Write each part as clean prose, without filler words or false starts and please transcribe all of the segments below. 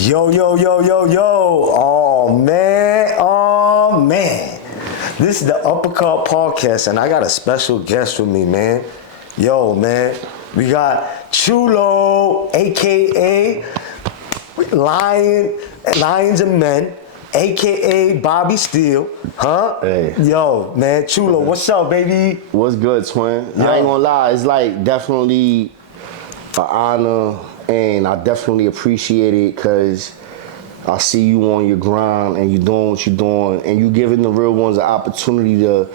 Yo, yo, yo, yo, yo. Oh, man. Oh, man. This is the Uppercut Podcast, and I got a special guest with me, man. Yo, man. We got Chulo, a.k.a. Lions and Men, a.k.a. Bobby Steele. Huh? Hey. Yo, man. Chulo, what's up, baby? What's good, twin? Yo. I ain't gonna lie, it's like definitely an honor, and I definitely appreciate it because I see you on your grind and you doing what you're doing, and you giving the real ones an opportunity to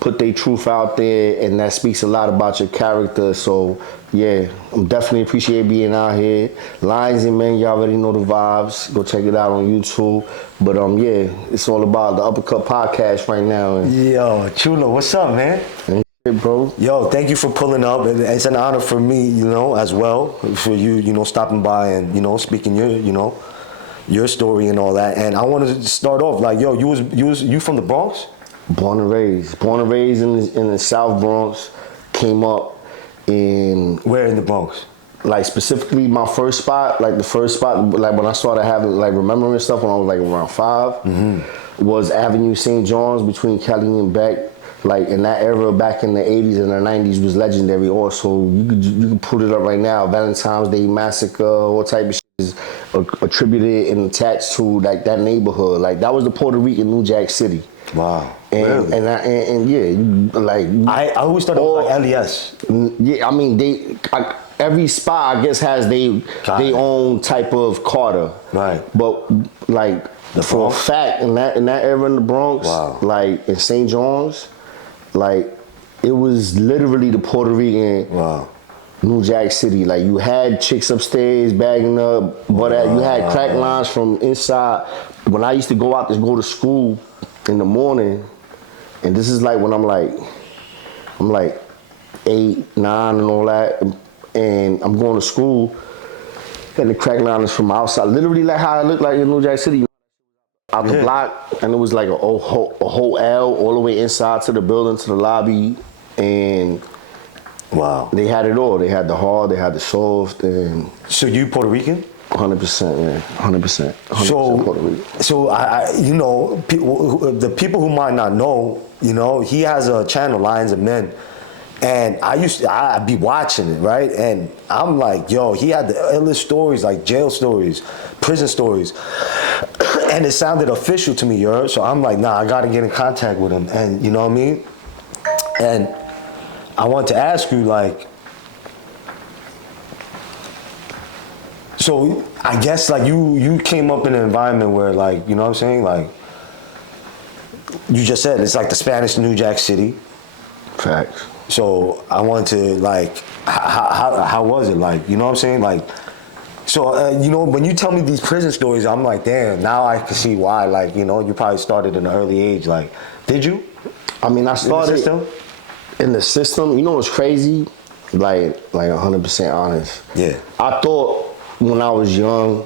put their truth out there, and that speaks a lot about your character. So yeah, I'm definitely appreciate being out here. Lions and Men, y'all already know the vibes. Go check it out on YouTube. But yeah, it's all about the Uppercut Podcast right now. And Yo, Chulo, what's up, man? shit, bro. Yo, thank you for pulling up. It's an honor for me, as well, for you, stopping by and, speaking your story and all that. And I wanted to start off like, yo, you from the Bronx? Born and raised in the South Bronx. Came up in Where in the Bronx? like specifically my first spot, like the first spot, like when I started having like remembering stuff when I was like around 5, was Avenue St. John's between Kelly and Beck. Like in that era back in the 80s and the 90s was legendary. Also, you could put it up right now. Valentine's Day Massacre, all type of shit is attributed and attached to like that neighborhood. Like that was the Puerto Rican New Jack City. Wow. And really? and yeah, like I always thought it was like LES. Yeah, I mean every spot I guess has they own type of Carter. Right. But like for a fact in that era in the Bronx, wow. like in St. John's, like it was literally the Puerto Rican New Jack City. Like you had chicks upstairs bagging up, but you had crack lines from inside. When I used to go to school in the morning, and this is like when I'm like 8, 9 and all that, and I'm going to school, and the crack line is from outside, literally like how it looked like in New Jack City, out the block, and it was like a whole L all the way inside to the building, to the lobby, and wow, they had it all. They had the hard, they had the soft, and so you Puerto Rican? 100%, man, 100%. Puerto Rican. So the people who might not know, he has a channel, Lions and Men. And I'd be watching it, right? And I'm like, yo, he had the illest stories, like jail stories, prison stories. And it sounded official to me, you heard? So I'm like, nah, I gotta get in contact with him. And you know what I mean? And I want to ask you, like, so I guess like you came up in an environment where like, you know what I'm saying? Like, you just said it's like the Spanish New Jack City. Facts. So I wanted to like, how was it like? You know what I'm saying? Like, so when you tell me these prison stories, I'm like, damn. Now I can see why. Like, you probably started in an early age. Like, did you? I mean, I started in the system. You know what's crazy? Like 100% honest. Yeah. I thought when I was young,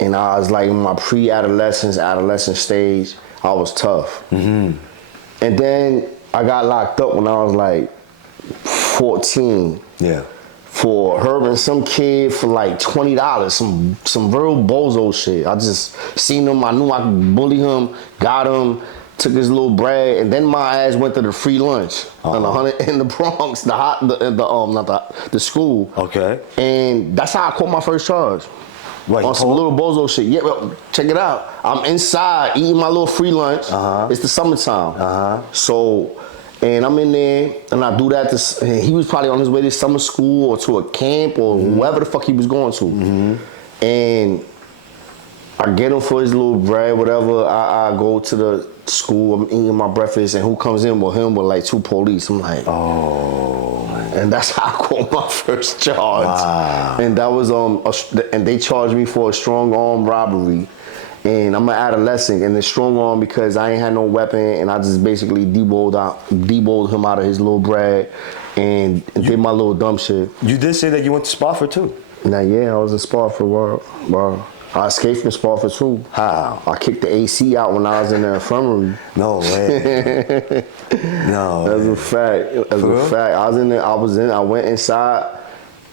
and I was like in my adolescent stage, I was tough. And then I got locked up when I was like 14. Yeah. For hurting some kid for like $20, some real bozo shit. I just seen him, I knew I could bully him, got him, took his little bread, and then my ass went to the free lunch in the Bronx, the school. Okay. And that's how I caught my first charge. What, on some little bozo shit. Yeah, well, check it out. I'm inside eating my little free lunch. It's the summertime. So, and I'm in there, and I do that. He was probably on his way to summer school or to a camp or wherever the fuck he was going to. And I get him for his little bread, whatever. I go to the school, I'm eating my breakfast, and who comes in with him with like 2 police? I'm like, oh. And that's how I caught my first charge. Wow. And that was and they charged me for a strong arm robbery. And I'm an adolescent, and it's strong arm because I ain't had no weapon, and I just basically debowled him out of his little bread and did my little dumb shit. You did say that you went to Spofford too. Now, yeah, I was in Spofford, bro. I escaped from Spofford too. How? I kicked the AC out when I was in the infirmary. No way. No. That's a fact. That's a fact. I went inside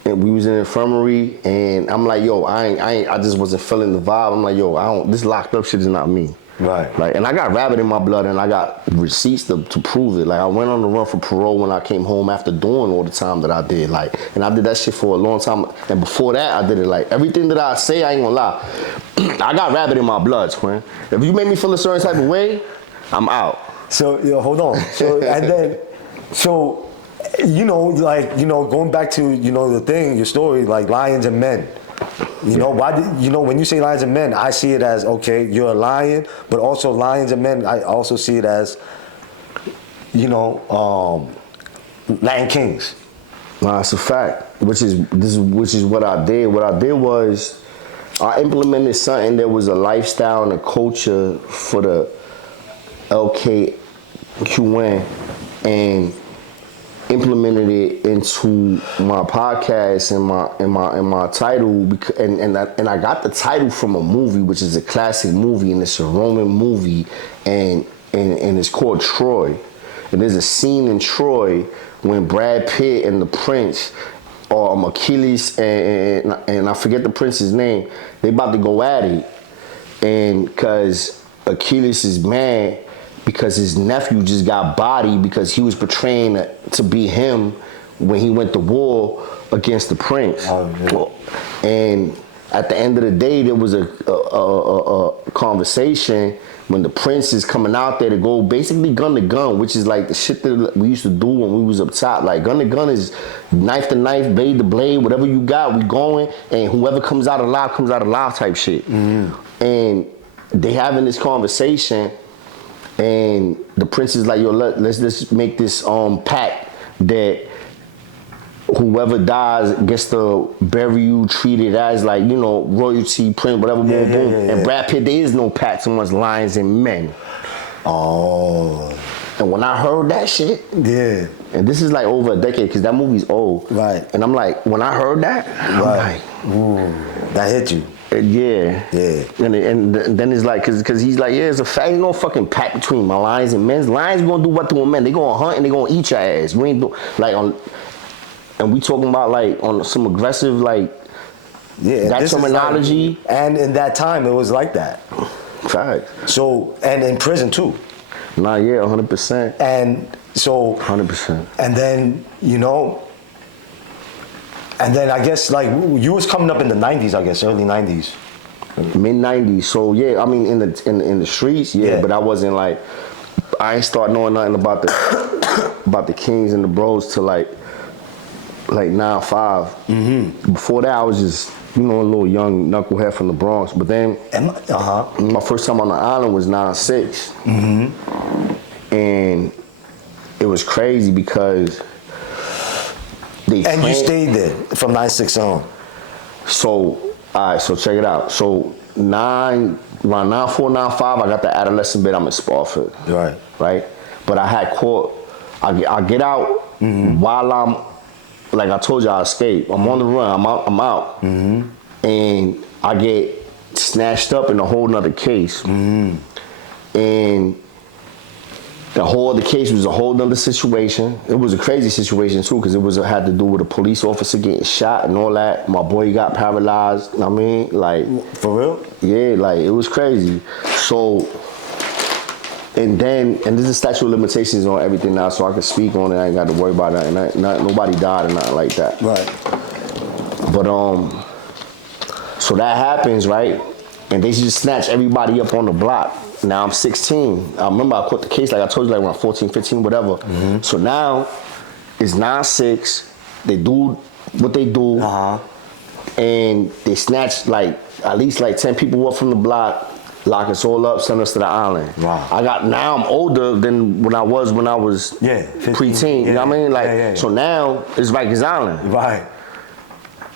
and we was in the infirmary, and I'm like, yo, I just wasn't feeling the vibe. I'm like, yo, this locked up shit is not me. Right. Like, and I got rabbit in my blood, and I got receipts to prove it. Like, I went on the run for parole when I came home after doing all the time that I did. Like, and I did that shit for a long time. And before that, I did it. Like, everything that I say, I ain't gonna lie. I got rabbit in my blood, twin. If you make me feel a certain type of way, I'm out. So, hold on. So, and then, so, going back to, the thing, your story, like lions and men. Why did when you say lions and men, I see it as, okay, you're a lion, but also lions and men, I also see it as, Latin kings. Nah, it's a fact. Which is what I did. What I did was I implemented something that was a lifestyle and a culture for the LKQN and implemented it into my podcast and my title, and I got the title from a movie, which is a classic movie, and it's a Roman movie, and it's called Troy. And there's a scene in Troy when Brad Pitt and the Prince, or Achilles and I forget the Prince's name, they about to go at it, and because Achilles is mad because his nephew just got bodied because he was portraying to be him when he went to war against the Prince. Oh, yeah. And at the end of the day, there was a conversation when the Prince is coming out there to go basically gun to gun, which is like the shit that we used to do when we was up top. Like gun to gun is knife to knife, blade to blade, whatever you got, we going, and whoever comes out alive type shit. Mm-hmm. And they having this conversation, and the Prince is like, yo, let's just make this pact that whoever dies gets to bury you treated as like, royalty, prince, whatever, boom, boom. And Brad Pitt, there is no pact amongst lions and men. Oh. And when I heard that shit, yeah. And this is like over a decade because that movie's old. Right. And I'm like, when I heard that, I'm like, ooh, that hit you. Yeah. Yeah. And then it's like, cause he's like, yeah, it's a fact. Ain't no fucking pact between my lions and men's. Lions gonna do what to a man? They gonna hunt and they gonna eat your ass. You ain't do like on. And we talking about like on some aggressive like. Yeah. That terminology. Like, and in that time, it was like that. Fact. So and in prison too. Nah, yeah, 100%. And so. 100%. And then And then I guess like you was coming up in the 90s, I guess, early 90s. Mid 90s. So yeah, I mean in the streets, yeah, but I wasn't like, I ain't start knowing nothing about the Kings and the Bros till like 9-5. Mm-hmm. Before that I was just, a little young knucklehead from the Bronx. But then my first time on the island was 9-6. Mm-hmm. And it was crazy because and you stayed there from 9-6 on. So, all right, so check it out. So around 9-4, 9-5, I got the adolescent bit. I'm in Spofford. Right. But I had caught. I get out while I'm, like I told you, I escaped. I'm on the run. I'm out. Mm-hmm. And I get snatched up in a whole nother case. Mm-hmm. And the whole other case was a whole nother situation. It was a crazy situation too, because had to do with a police officer getting shot and all that. My boy got paralyzed. I mean, like, for real? Yeah, like it was crazy. So, and there's a statute of limitations on everything now, so I can speak on it. I ain't got to worry about that. And nobody died or nothing like that. Right. But so that happens, right? And they just snatch everybody up on the block. Now I'm 16. I remember I caught the case, like I told you, like around 14, 15, whatever. Mm-hmm. So now it's 9-6. They do what they do. And they snatch like at least like 10 people up from the block, lock us all up, send us to the island. Wow. Now I'm older than when I was 15, preteen. You know what I mean? Like so now it's Rikers Island. Right.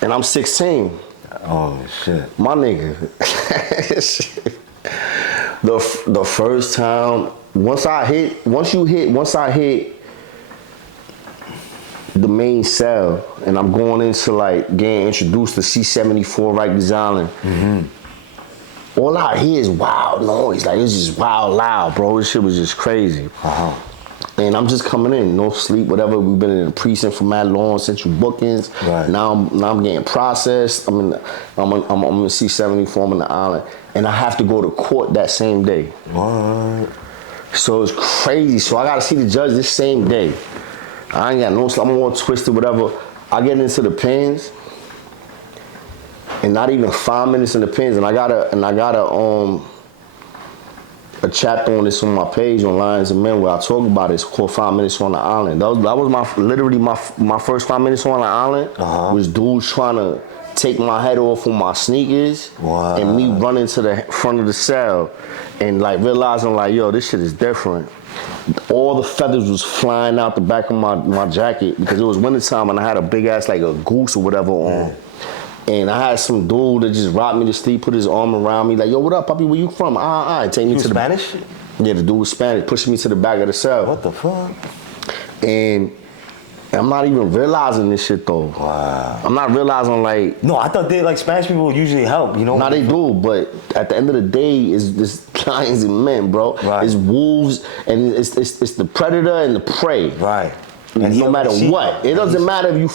And I'm 16. Oh shit. My nigga. The first time, once I hit the main cell, and I'm going into like getting introduced to C-74 Rikers Island, all I hear is wild noise. Like it's just wild loud, bro. This shit was just crazy. And I'm just coming in, no sleep, whatever. We've been in the precinct for mad long, sent you bookings. Right. Now I'm getting processed. I'm in C-74, I'm in the island. And I have to go to court that same day. What? So it's crazy. So I gotta see the judge this same day. I ain't got no sleep, I'm all twisted, whatever. I get into the pens, and not even 5 minutes in the pens, and I got a chapter on this on my page on Lions and Men where I talk about it. It's called 5 Minutes on the Island. That was literally my first 5 minutes on the island. Was dudes trying to take my head off with my sneakers. Wow. And me running to the front of the cell and like realizing like, yo, this shit is different. All the feathers was flying out the back of my jacket because it was wintertime and I had a big ass like a goose or whatever on. And I had some dude that just rocked me to sleep, put his arm around me, like, yo, what up, puppy? Where you from? Take me to the Spanish? Yeah, the dude was Spanish, pushing me to the back of the cell. What the fuck? And I'm not even realizing this shit though. Wow. I'm not realizing like. No, I thought Spanish people would usually help, you know? Nah, they do, but at the end of the day, it's lions and men, bro. Right. It's wolves, and it's the predator and the prey. Right. And no matter what, it doesn't matter if you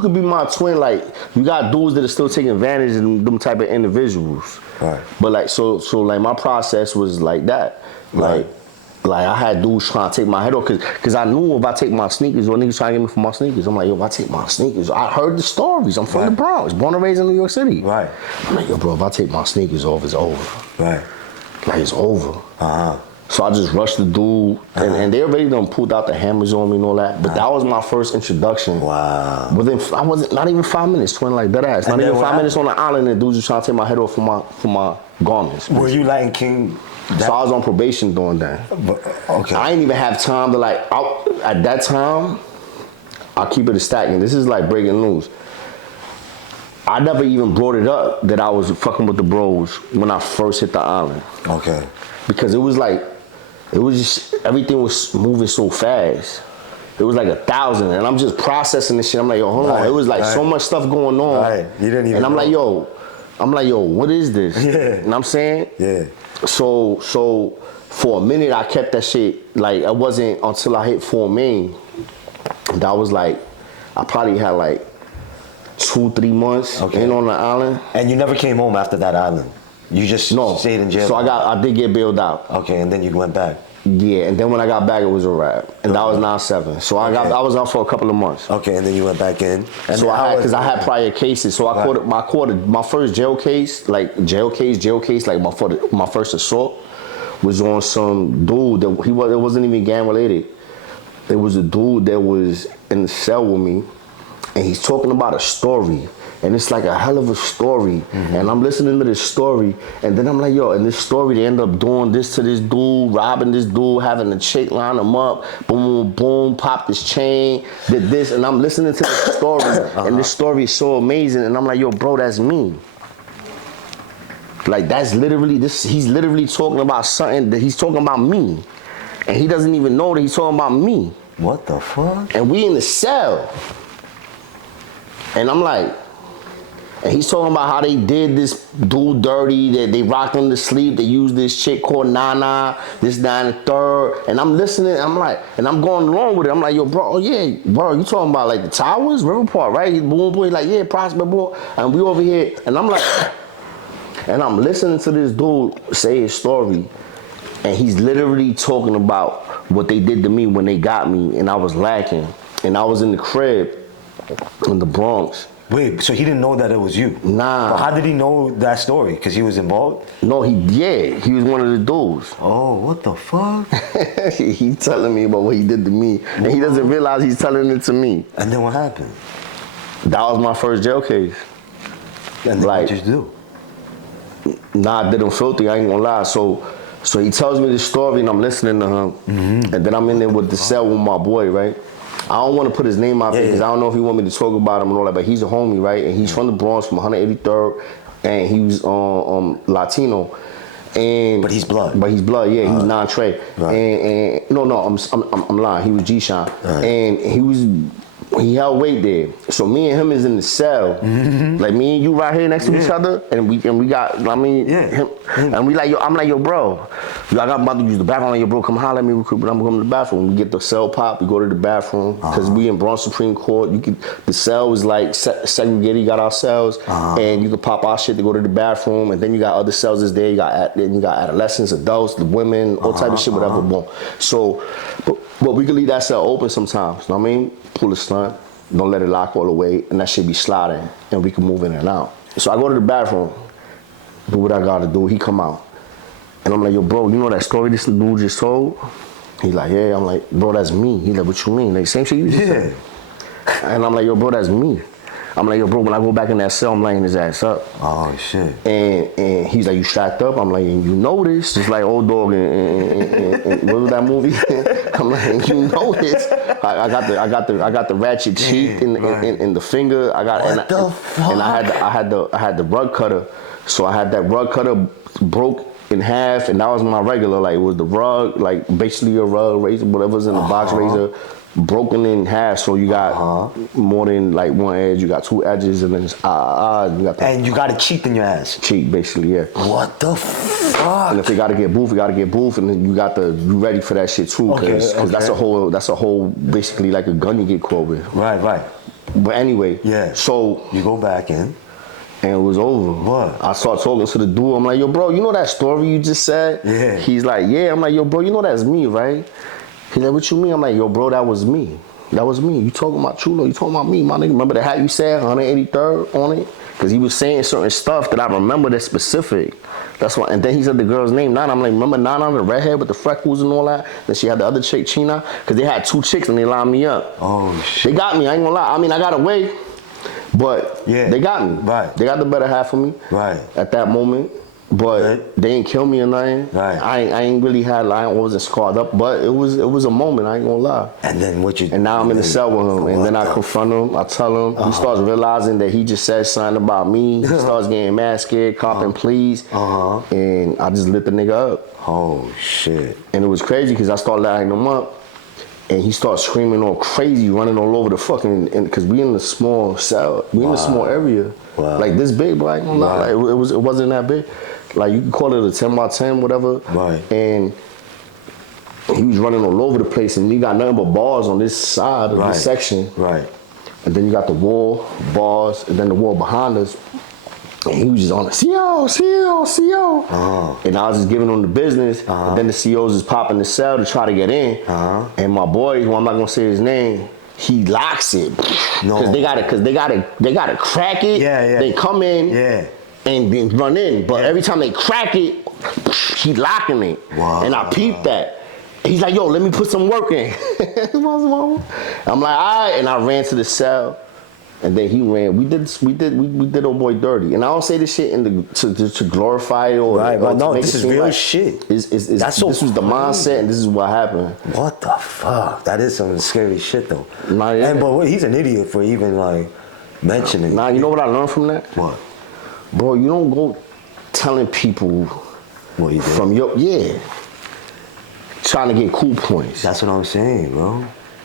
could be my twin. Like you got dudes that are still taking advantage of them type of individuals. Right. But like so like my process was like that. Right. Like I had dudes trying to take my head off because I knew if I take my sneakers, or niggas trying to get me for my sneakers. I'm like, yo, if I take my sneakers, I heard the stories. I'm from the Bronx, born and raised in New York City. Right. I'm like, yo, bro, if I take my sneakers off, it's over. Right. Like it's over. So I just rushed the dude, and they already done pulled out the hammers on me and all that. But that was my first introduction. Wow. I wasn't not even 5 minutes, twin, like dead ass. Not even 5 minutes on the island, and dudes was trying to take my head off for my garments. Were you Latin King? So I was on probation doing that. Okay. I didn't even have time to like. At that time, I'll keep it a stack, and this is like breaking news. I never even brought it up that I was fucking with the bros when I first hit the island. Okay. Because it was just everything was moving so fast. It was like 1,000, and I'm just processing this shit. I'm like, yo, hold on. It was like so much stuff going on. Right. You didn't even. And I'm like, yo, what is this? Yeah. You know what I'm saying? Yeah. So for a minute I kept that shit, like it wasn't until I hit Fort Maine that was like, I probably had like 2-3 months in on the island. And you never came home after that island? You just stayed in jail? So I did get bailed out. Okay, and then you went back? Yeah, and then when I got back, it was a wrap. And that was 9/7. So I was out for a couple of months. Okay, and then you went back in? And so I had prior cases. So I caught my first jail case, like my first assault was on some dude that it wasn't even gang related. It was a dude that was in the cell with me, and he's talking about a story. And it's like a hell of a story. And I'm listening to this story, and then I'm like, yo, in this story, they end up doing this to this dude, robbing this dude, having the chick line him up, boom, boom, boom, pop this chain, did this, and I'm listening to the story, and this story is so amazing, and I'm like, yo, bro, that's me. Like, that's literally, he's literally talking about something that he's talking about me. And he doesn't even know that he's talking about me. What the fuck? And we in the cell. And I'm like, and he's talking about how they did this dude dirty, that they rocked him to sleep, they used this chick called Nana, this, that, and the third. And I'm listening, I'm like, and I'm going along with it. I'm like, yo, bro, oh yeah, bro, you talking about like the towers, River Park, right? Boom, boy, like, yeah, Prospect, boy. And we over here, and I'm like, and I'm listening to this dude say his story, and he's literally talking about what they did to me when they got me, and I was lacking. And I was in the crib in the Bronx. Wait, so he didn't know that it was you? Nah. But how did he know that story? Because he was involved? No, he was one of the dudes. Oh, what the fuck? He's telling me about what he did to me, and he doesn't realize he's telling it to me. And then what happened? That was my first jail case. And then what did you do? Nah, I did him filthy, I ain't gonna lie. So he tells me this story, and I'm listening to him, and then I'm in there with the cell with my boy, right? I don't want to put his name out there because I don't know if he want me to talk about him and all that, but he's a homie, right? And he's from the Bronx, from 183rd, and he was Latino. But he's blood. But he's blood, yeah. He's non-Trey. Right. And no, I'm lying. He was G-Shine. Right. And he was he held weight there. So me and him is in the cell. Like me and you right here next to each other, and we got, I mean, him, and we like, yo, I'm like, yo, bro, I got about to use the bathroom. I'm like, yo, bro, come holler at me real quick, but I'm going to the bathroom. We get the cell pop, we go to the bathroom, because we in Bronx Supreme Court. The cell is like segregated. You got our cells, and you can pop our shit to go to the bathroom, and then you got other cells that's there. You got adolescents, adults, the women, all type of shit, whatever. Boom. So, but we can leave that cell open sometimes. You know what I mean? Pull the stunt, don't let it lock all the way, and that shit be sliding, and we can move in and out. So I go to the bathroom, do what I gotta do. He come out, and I'm like, yo, bro, you know that story this dude just told? He like, yeah. I'm like, bro, that's me. He like, what you mean? Like, same shit you just said. And I'm like, yo, bro, that's me. I'm like, yo, bro, when I go back in that cell, I'm laying his ass up. Oh, shit. And he's like, you strapped up? I'm like, and you know this? Just like Old Dog and what was that movie? I'm like, you know this? I got the ratchet cheek in the finger. I got what the fuck? And I had the rug cutter. So I had that rug cutter broke in half, and that was my regular. Like, it was the rug, like basically a rug razor, whatever's in the box razor, broken in half. So you got more than like one edge. You got two edges, and then it's you got and you got a cheek in your ass. Cheek, basically, yeah. What the fuck? And if they gotta get boof, and then you ready for that shit too, because that's a whole basically like a gun you get caught with. Right. But anyway, so you go back in. And it was over. What? I start talking to the dude. I'm like, yo, bro, you know that story you just said? Yeah. He's like, yeah. I'm like, yo, bro, you know that's me, right? He's like, what you mean? I'm like, yo, bro, that was me. That was me. You talking about Chulo? You talking about me, my nigga? Remember the hat you said, 183rd on it? Because he was saying certain stuff that I remember that's specific. That's why. And then he said the girl's name, Nana. I'm like, remember Nana, the redhead with the freckles and all that? Then she had the other chick, China. Because they had two chicks and they lined me up. Oh, shit. They got me. I ain't gonna lie. I mean, I got away. But they got me. Right. They got the better half of me. Right. At that moment. But they ain't kill me or nothing. Right. I ain't really had, I wasn't scarred up. But it was a moment, I ain't gonna lie. And then what you... And now I'm in the cell with him. And then I confront him. I tell him. He starts realizing that he just said something about me. He starts getting mad, scared, copping pleas. And I just lit the nigga up. Oh, shit. And it was crazy because I started lighting him up. And he starts screaming all crazy, running all over the fucking, because we in the small cell, we in a small area, like this big, but I ain't gonna lie, like it wasn't that big. Like you could call it a 10 by 10, whatever. Right. And he was running all over the place, and you got nothing but bars on this side of this section. Right. And then you got the wall, bars, and then the wall behind us. And he was just on the CO. And I was just giving him the business. And then the COs is popping the cell to try to get in. And my boy, who I'm not gonna say his name, he locks it. Cause they gotta crack it. They come in and then run in. But every time they crack it, he locking it. And I peeped that. He's like, yo, let me put some work in. I'm like, all right. And I ran to the cell. And then he ran. We did old boy dirty. And I don't say this shit to glorify it or but no, to make this it is seem real like shit. This was the mindset, and this is what happened. What the fuck? That is some scary shit though. But he's an idiot for even like mentioning. Nah, you know what I learned from that? What? Bro, you don't go telling people what you did from trying to get cool points. That's what I'm saying, bro.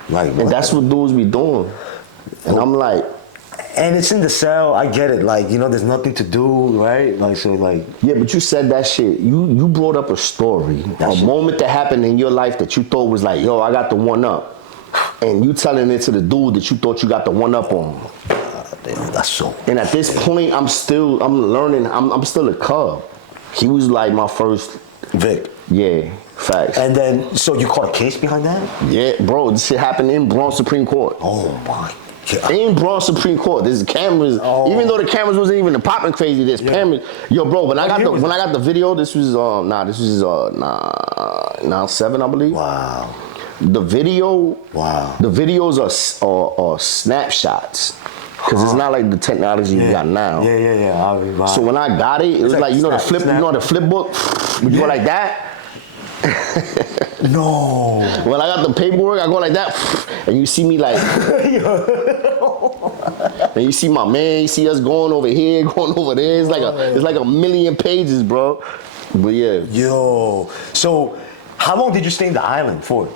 Like, and that's what dudes be doing. And I'm like, and it's in the cell. I get it. Like, there's nothing to do, right? Like, so, like. Yeah, but you said that shit. You brought up a story, moment that happened in your life that you thought was like, yo, I got the one up, and you telling it to the dude that you thought you got the one up on. Damn, that's so. And at this point, I'm learning. I'm still a cub. He was like my first Vic. Yeah, facts. And then, so you caught a case behind that? Yeah, bro. This shit happened in Bronx Supreme Court. Oh my. In Bronx Supreme Court, there's cameras. Even though the cameras wasn't even popping crazy, there's cameras. Yo, bro, when I got the video, this was 9/7, I believe. Wow. The video. Wow. The videos are snapshots. Because it's not like the technology we got now. Yeah. So when I got it, it was like the flip book. Would you go like that? No. When I got the paperwork, I go like that, and you see me like, and you see my man, you see us going over here, going over there. It's like a million pages, bro. But yeah. Yo. So, how long did you stay in the island for?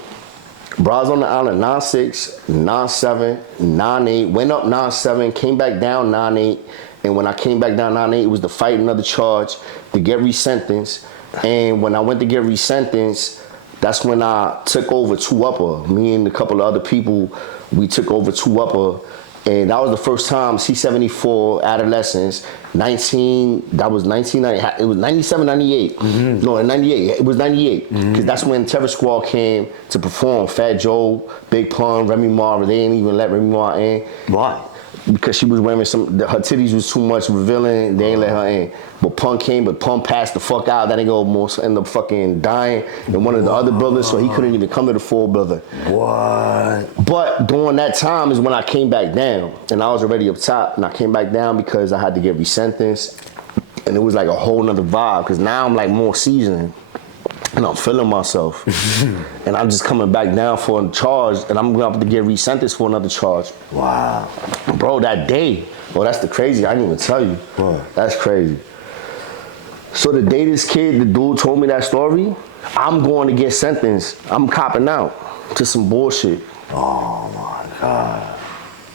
Bro, I was on the island 9-6, 9-7, 9-8, went up 9-7, came back down 9-8, and when I came back down 9-8, it was to fight another charge to get resentenced. And when I went to get resentenced, that's when I took over 2 Upper. Me and a couple of other people, we took over 2 Upper. And that was the first time C-74 adolescents, that was 1990, it was 97, 98. Mm-hmm. No, in 98, it was 98. Because that's when Terror Squad came to perform. Fat Joe, Big Pun, Remy Ma, they didn't even let Remy Ma in. Why? Because she was wearing her titties was too much revealing, they ain't let her in. But Pun came, but Pun passed the fuck out. That nigga almost ended up fucking dying in one of the other buildings, so he couldn't even come to the full building. What? But during that time is when I came back down, and I was already up top, and I came back down because I had to get resentenced, and it was like a whole nother vibe, because now I'm like more seasoned. And I'm feeling myself. And I'm just coming back down for a charge, and I'm going to have to get resentenced for another charge. Wow. Bro, that day, that's the crazy, I didn't even tell you. That's crazy. So the day this kid, the dude told me that story, I'm going to get sentenced. I'm copping out to some bullshit. Oh my God.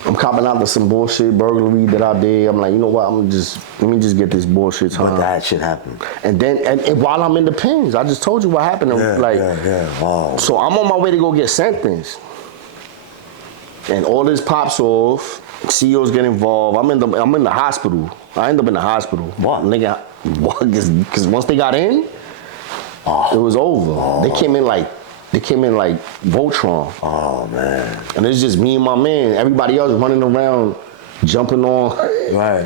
I'm copping out to some bullshit burglary that I did. I'm like, you know what? Let me just get this bullshit time. But that shit happened. And then, and while I'm in the pens, I just told you what happened. Yeah. Wow. So I'm on my way to go get sentenced, and all this pops off. CEOs get involved. I'm in the hospital. I end up in the hospital. What? Nigga, what? Because once they got in, it was over. They came in like Voltron. Oh man. And it's just me and my man. Everybody else running around, jumping on. Right.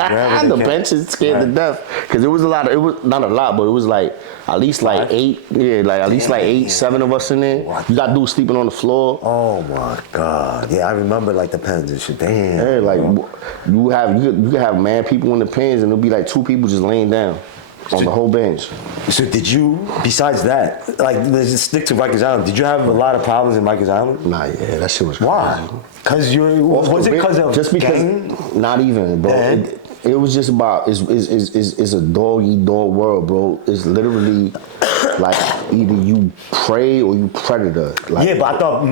The bench is scared to death. Because it was a lot. It was not a lot, but it was like at least like 8. Yeah, like at least like 8, 7 of us in there. What? You got dudes sleeping on the floor. Oh my God. Yeah, I remember like the pens and shit. Damn. Yeah, like you can have mad people in the pens, and there'll be like 2 people just laying down on the whole bench. So did you, besides that, like let's just stick to Rikers Island, did you have a lot of problems in Rikers Island? Nah, yeah, that shit was crazy. Why? Was it because of just because gang? Not even, bro. It was just about it's a dog eat dog world, bro. It's literally like either you prey or you predator. Like, yeah, but I thought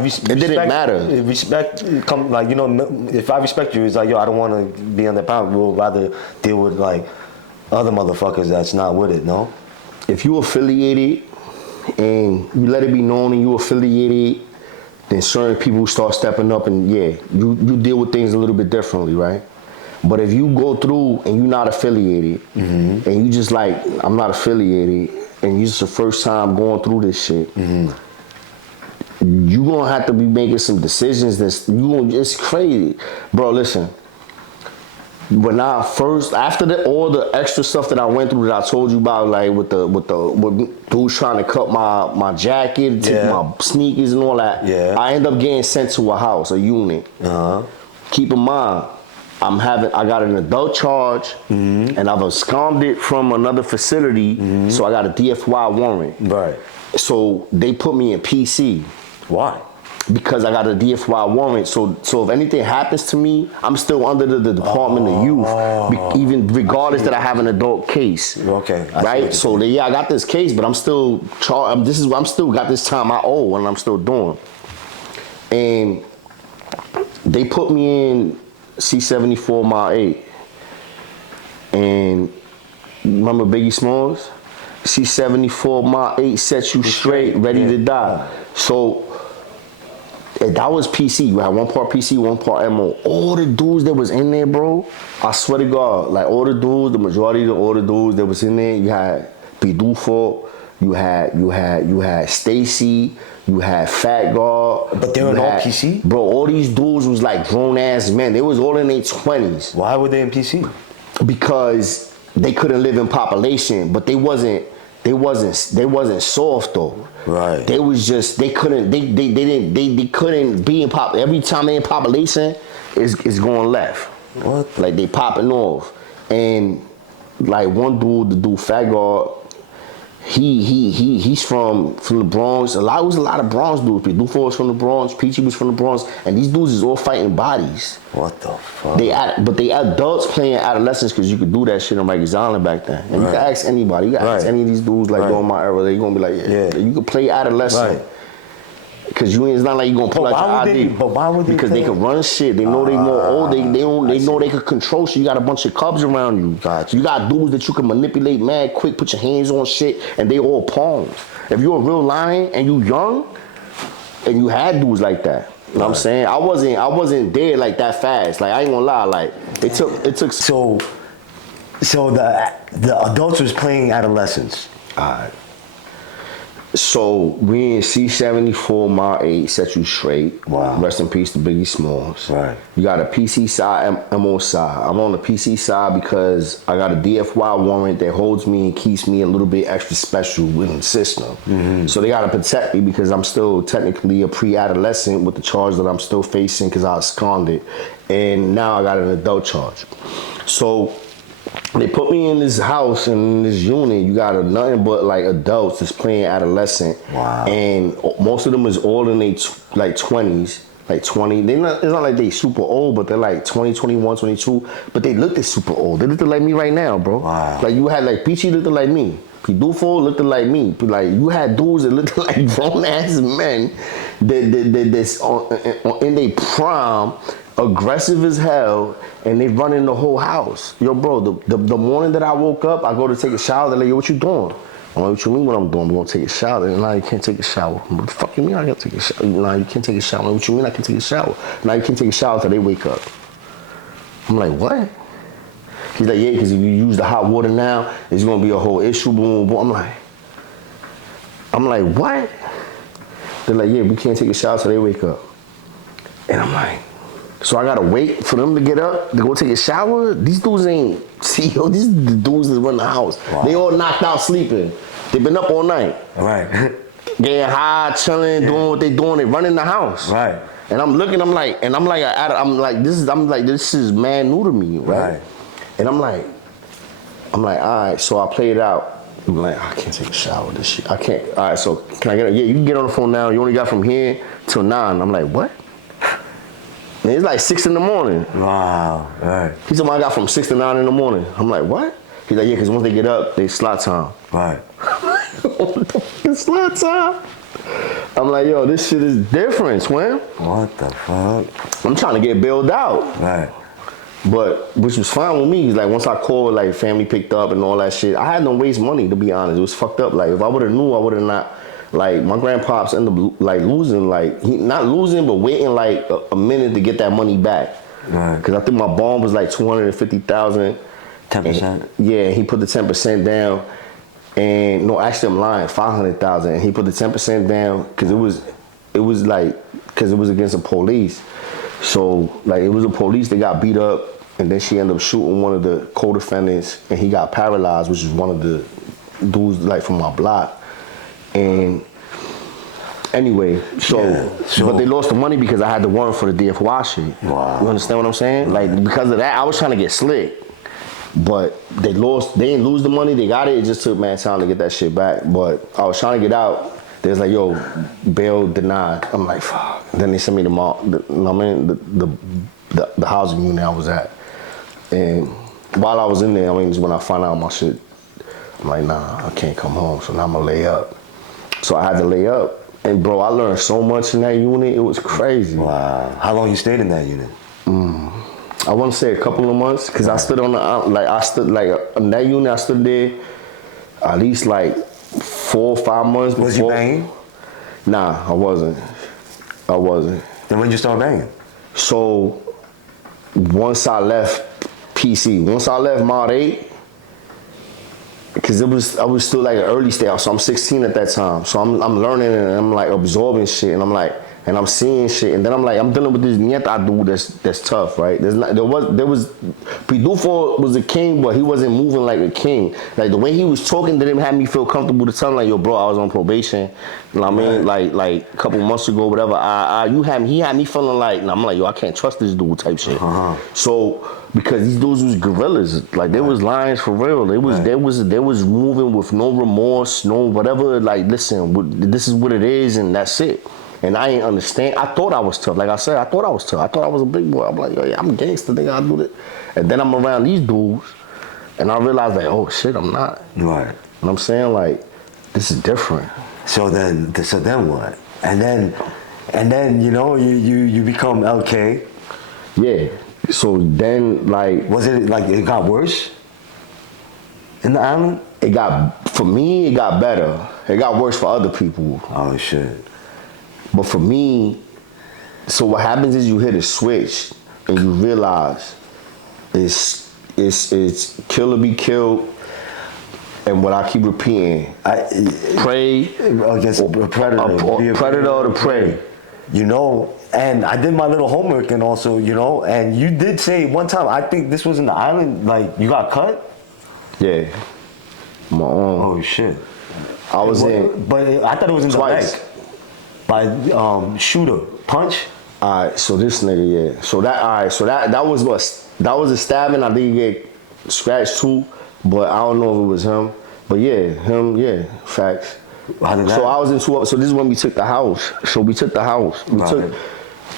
respect. It didn't matter. Respect come like if I respect you, it's like yo, I don't want to be on the pound. We'll rather deal with like other motherfuckers that's not with it. No. If you affiliated and you let it be known and you affiliated, then certain people start stepping up and you deal with things a little bit differently, right? But if you go through and you're not affiliated and you just like, I'm not affiliated, and you just the first time going through this shit, you gonna have to be making some decisions it's crazy. Bro, listen. When I first, after all the extra stuff that I went through that I told you about, like with dudes trying to cut my jacket, take my sneakers and all that, I end up getting sent to a house, a unit. Keep in mind, I got an adult charge, and I've absconded from another facility, so I got a DFY warrant. Right. So they put me in PC. Why? Because I got a DFY warrant, so if anything happens to me, I'm still under the Department of Youth, even regardless that I have an adult case. Okay. Right. So I got this case, but I'm still charged. I'm still got this time I owe, and I'm still doing. And they put me in C-74 Mile 8, and remember Biggie Smalls? C-74 Mile 8 sets you straight, ready to die. So. That was PC. You had one part PC, one part MO. All the dudes that was in there, bro, I swear to God, like all the dudes, the majority of all the dudes that was in there, you had Bidufo, you had Stacy, you had Fat God. But they were all PC? Bro, all these dudes was like grown ass men. They was all in their 20s. Why were they in PC? Because they couldn't live in population, but they wasn't soft though. Right. They was just they couldn't be in pop. Every time they in population, is going left. What? Like they popping off, and like one dude, the dude Fat God, he's from the Bronx. It was a lot of Bronx dudes. Dufo was from the Bronx. Peachy was from the Bronx, and these dudes is all fighting bodies. What the fuck? But they adults playing adolescents because you could do that shit on Rikers Island back then. And you can ask anybody. You can ask any of these dudes like during my era. They gonna be like, yeah. You could play adolescent. Cause it's not like you gonna pull out your ID. But why would they? Because they can run shit. They know they more old. They know they could control shit. You got a bunch of cubs around you. Gotcha. You got dudes that you can manipulate mad quick. Put your hands on shit, and they all pawns. If you're a real lion and you young, and you had dudes like that. You know what I'm saying? I wasn't there like that fast. Like I ain't gonna lie. Like it took. So the adults was playing adolescents. Alright. So we in C74 Mile 8 set you straight. Wow. Rest in peace to Biggie Smalls. Right. You got a PC side, MO side. I'm on the PC side because I got a DFY warrant that holds me and keeps me a little bit extra special within the system. Mm-hmm. So they gotta protect me because I'm still technically a pre-adolescent with the charge that I'm still facing because I absconded. And now I got an adult charge. So they put me in this house in this unit. You got nothing but like adults that's playing adolescent. Wow. And most of them is all in their like 20s, like 20. It's not like they super old, but they're like 20, 21, 22. But they looked super old. They looked like me right now, bro. Wow. Like you had like Peachy looked like me. Pidufo looked like me. Like you had dudes that looked like grown ass men that's in their prime, aggressive as hell, and they running the whole house. Yo, bro, the morning that I woke up, I go to take a shower. They're like, yo, what you doing? I'm like, what you mean what I'm doing? I'm gonna take a shower. And now you can't take a shower. What the fuck you mean I can't take a shower? Nah, you can't take a shower. I'm like, what you mean I can take a shower? Now you can't take a shower until they wake up. I'm like, what? He's like, yeah, because if you use the hot water now, it's gonna be a whole issue. Boom, boom. I'm like, what? They're like, yeah, we can't take a shower till they wake up. And I'm like, so I gotta wait for them to get up to go take a shower? These dudes ain't CEO. These are the dudes that run the house. Wow. They all knocked out sleeping. They been up all night. Right. Getting high, chilling, doing what they doing. They running the house. Right. And I'm looking. I'm like, this is mad new to me, right? And I'm like, all right. So I play it out. I'm like, I can't take a shower with this shit. I can't. All right. So can I get? Yeah, you can get on the phone now. You only got from here till 9. I'm like, what? And it's like 6 in the morning. Wow. Right. He said, I got from 6 to 9 in the morning. I'm like, what? He's like, yeah, because once they get up, they slot time. Right. What the fuck is slot time? I'm like, yo, this shit is different, Swim. What the fuck? I'm trying to get bailed out. Right. But, which was fine with me. Like, once I called, like, family picked up and all that shit, I had no waste money, to be honest. It was fucked up. Like, if I would have knew, I would have not. Like, my grandpops ended up, like, losing, like, not losing, but waiting, like, a minute to get that money back. Right. Because I think my bond was, like, $250,000. 10%? Yeah, he put the 10% down. And, no, actually, I'm lying, $500,000. And he put the 10% down because it was against the police. So, like, it was the police that got beat up. And then she ended up shooting one of the co-defendants. And he got paralyzed, which is one of the dudes, like, from my block. And anyway, but they lost the money because I had the warrant for the DFY shit. Wow. You understand what I'm saying? Like, because of that, I was trying to get slick. But they didn't lose the money, they got it. It just took mad time to get that shit back. But I was trying to get out. They was like, yo, bail denied. I'm like, fuck. Then they sent me the housing unit I was at. And while I was in there, is when I found out my shit, I'm like, nah, I can't come home. So now I'm gonna lay up. So I had to lay up. And bro, I learned so much in that unit. It was crazy. Wow. How long you stayed in that unit? I want to say a couple of months because I stood on in that unit. I stood there at least like 4 or 5 months. Was you banging? Nah, I wasn't. Then when did you start banging? So once I left PC, once I left Mod 8, because I was still like an early stage, so I'm 16 at that time. So I'm learning and I'm like absorbing shit, and I'm seeing shit, and then I'm dealing with this nieta dude that's tough, right? There was Pidufo was a king, but he wasn't moving like a king. Like the way he was talking didn't have me feel comfortable to tell him like, yo, bro, I was on probation. You know what I mean? Like a couple months ago, whatever. He had me feeling like, and I'm like, yo, I can't trust this dude type shit. So because these dudes was gorillas, like they was lions for real. They was moving with no remorse, no whatever. Like, listen, this is what it is, and that's it. And I ain't understand. I thought I was tough. Like I said, I thought I was tough. I thought I was a big boy. I'm like, yo, yeah, I'm a gangster, nigga. I do that. And then I'm around these dudes, and I realized like, oh shit, I'm not. Right. And I'm saying like, this is different. So then what? And then And then you become LK. Yeah. So then like Was it like it got worse in the island? for me it got better. It got worse for other people. Oh shit. But for me, so what happens is you hit a switch and you realize it's kill or be killed. And what I keep repeating, pray against a predator. Predator or the prey. And I did my little homework and also, and you did say one time, I think this was in the island, like you got cut? Yeah. My own. Oh shit. I was in. But I thought it was in twice. the leg. By shooter. Punch? Alright, so this nigga, yeah. So that was a stabbing. I did get scratched too, but I don't know if it was him. But yeah, him, yeah, facts. How did that? So I was in two. So this is when we took the house. We took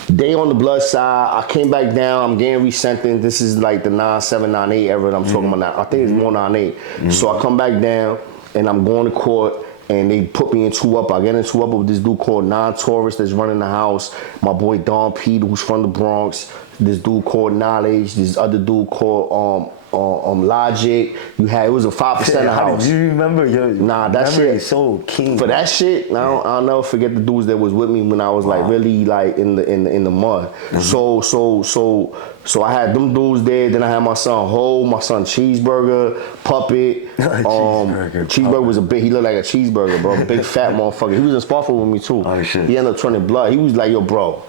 they on the blood side. I came back down. I'm getting resentenced. This is like the 9-7, 9-8 era that I'm talking about now. I think it's more 9-8. So I come back down and I'm going to court. And they put me in 2-up. I get in 2-up with this dude called Non-Taurus that's running the house. My boy Don Pete, who's from the Bronx. This dude called Knowledge. This other dude called Logic. It was a 5% house. Do you remember your that shit is so keen. For that shit, I'll never forget the dudes that was with me when I was like really like in the mud. So I had them dudes there. Then I had my son Ho, my son Cheeseburger, Puppet. Cheeseburger was he looked like a cheeseburger, bro. Big fat motherfucker. He was in Spofford with me too. Oh shit. He ended up turning blood. He was like, yo, bro.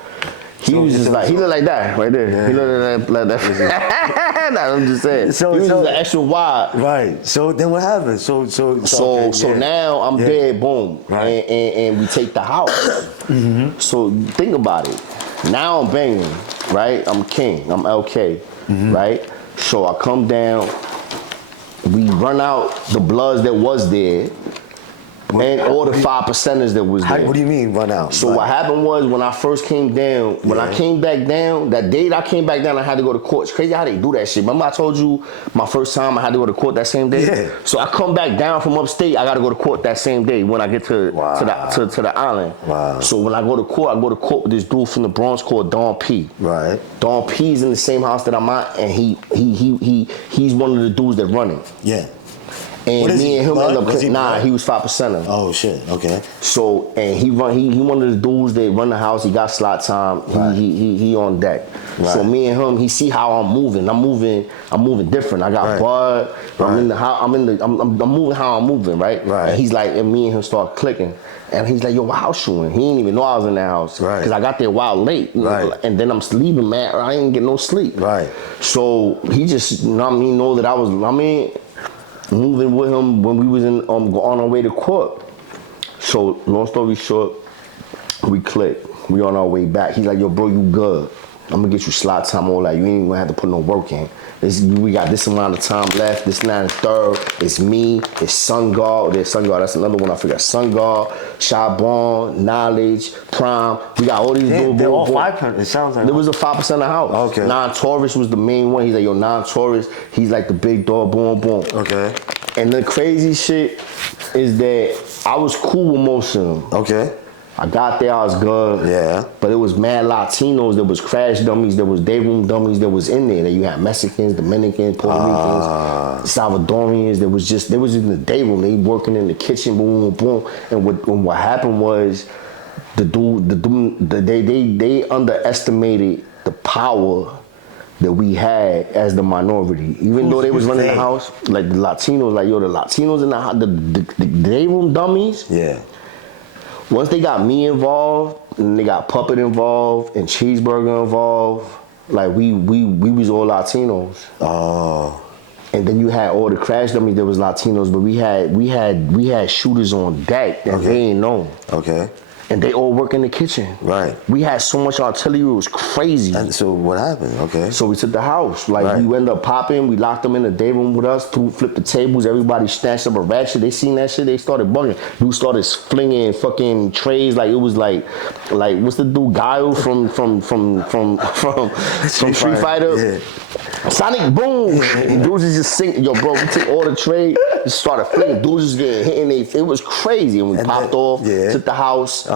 He was just like, he looked like that right there. Yeah. He looked like that. Nah, I'm just saying. He was just an extra wide. Right. So then what happened? So now I'm dead, boom. Right. And we take the house. So think about it. Now I'm banging, right? I'm king. I'm LK, right? So I come down. We run out the bloods that was there. And all the 5%ers that was there. What do you mean run out? So what happened was when I first came down, when I came back down, that day that I came back down, I had to go to court. It's crazy how they do that shit. Remember I told you my first time I had to go to court that same day? Yeah. So I come back down from upstate, I gotta go to court that same day when I get to the island. Wow. So when I go to court with this dude from the Bronx called Don P. Right. Don P's in the same house that I'm at, and he's one of the dudes that run it. Yeah. And me and him ended up he was 5%er. Oh shit, okay. So and he one of the dudes that run the house, he got slot time, he on deck. Right. So me and him, he see how I'm moving. I'm moving different. I got bud. I'm moving how I'm moving, right? Right. And he's like, and me and him start clicking. And he's like, yo, what house you in? He didn't even know I was in that house. Right. Cause I got there wild late. Right. And then I'm sleeping, man. I ain't get no sleep. Right. So he just, know that I was, moving with him when we was on our way to court. So long story short, we click. We on our way back. He's like, yo, bro, you good. I'm gonna get you slot time, all that. You ain't even have to put no work in. We got this amount of time left. This 9 and 3rd. It's me. It's Sun God. There's Sun God. That's another one I forgot. Sun God, Shabon, Knowledge, Prime. We got all these. They're all 5%. It sounds like there was a 5% of house. Okay. Non-Taurus was the main one. He's like, yo, Non-Taurus. He's like the big dog. Boom, boom. Okay. And the crazy shit is that I was cool with most of them. Okay. I got there, I was good. Yeah. But it was mad Latinos, there was crash dummies, there was day room dummies that was in there. That you had Mexicans, Dominicans, Puerto Ricans, Salvadorians. They was in the day room. They working in the kitchen, boom, boom, boom. And what happened was they underestimated the power that we had as the minority. Even though they was running the house, like the Latinos, like yo, the Latinos in the day room dummies. Yeah. Once they got me involved, and they got Puppet involved, and Cheeseburger involved, like we was all Latinos. Oh. And then you had all the crash dummies that was Latinos, but we had shooters on deck that they ain't know. Okay. And they all work in the kitchen. Right. We had so much artillery, it was crazy. And so what happened? Okay. So we took the house. Like we ended up popping, we locked them in the day room with us, flipped the tables, everybody snatched up a ratchet. They seen that shit, they started bugging. Dude started flinging fucking trays like it was like what's the dude Guile from Street Fighter? Yeah. Sonic Boom! Dudes is just singing, yo bro, we took all the trays, just started flinging, dudes just getting hit in it was crazy. And we popped off, took the house,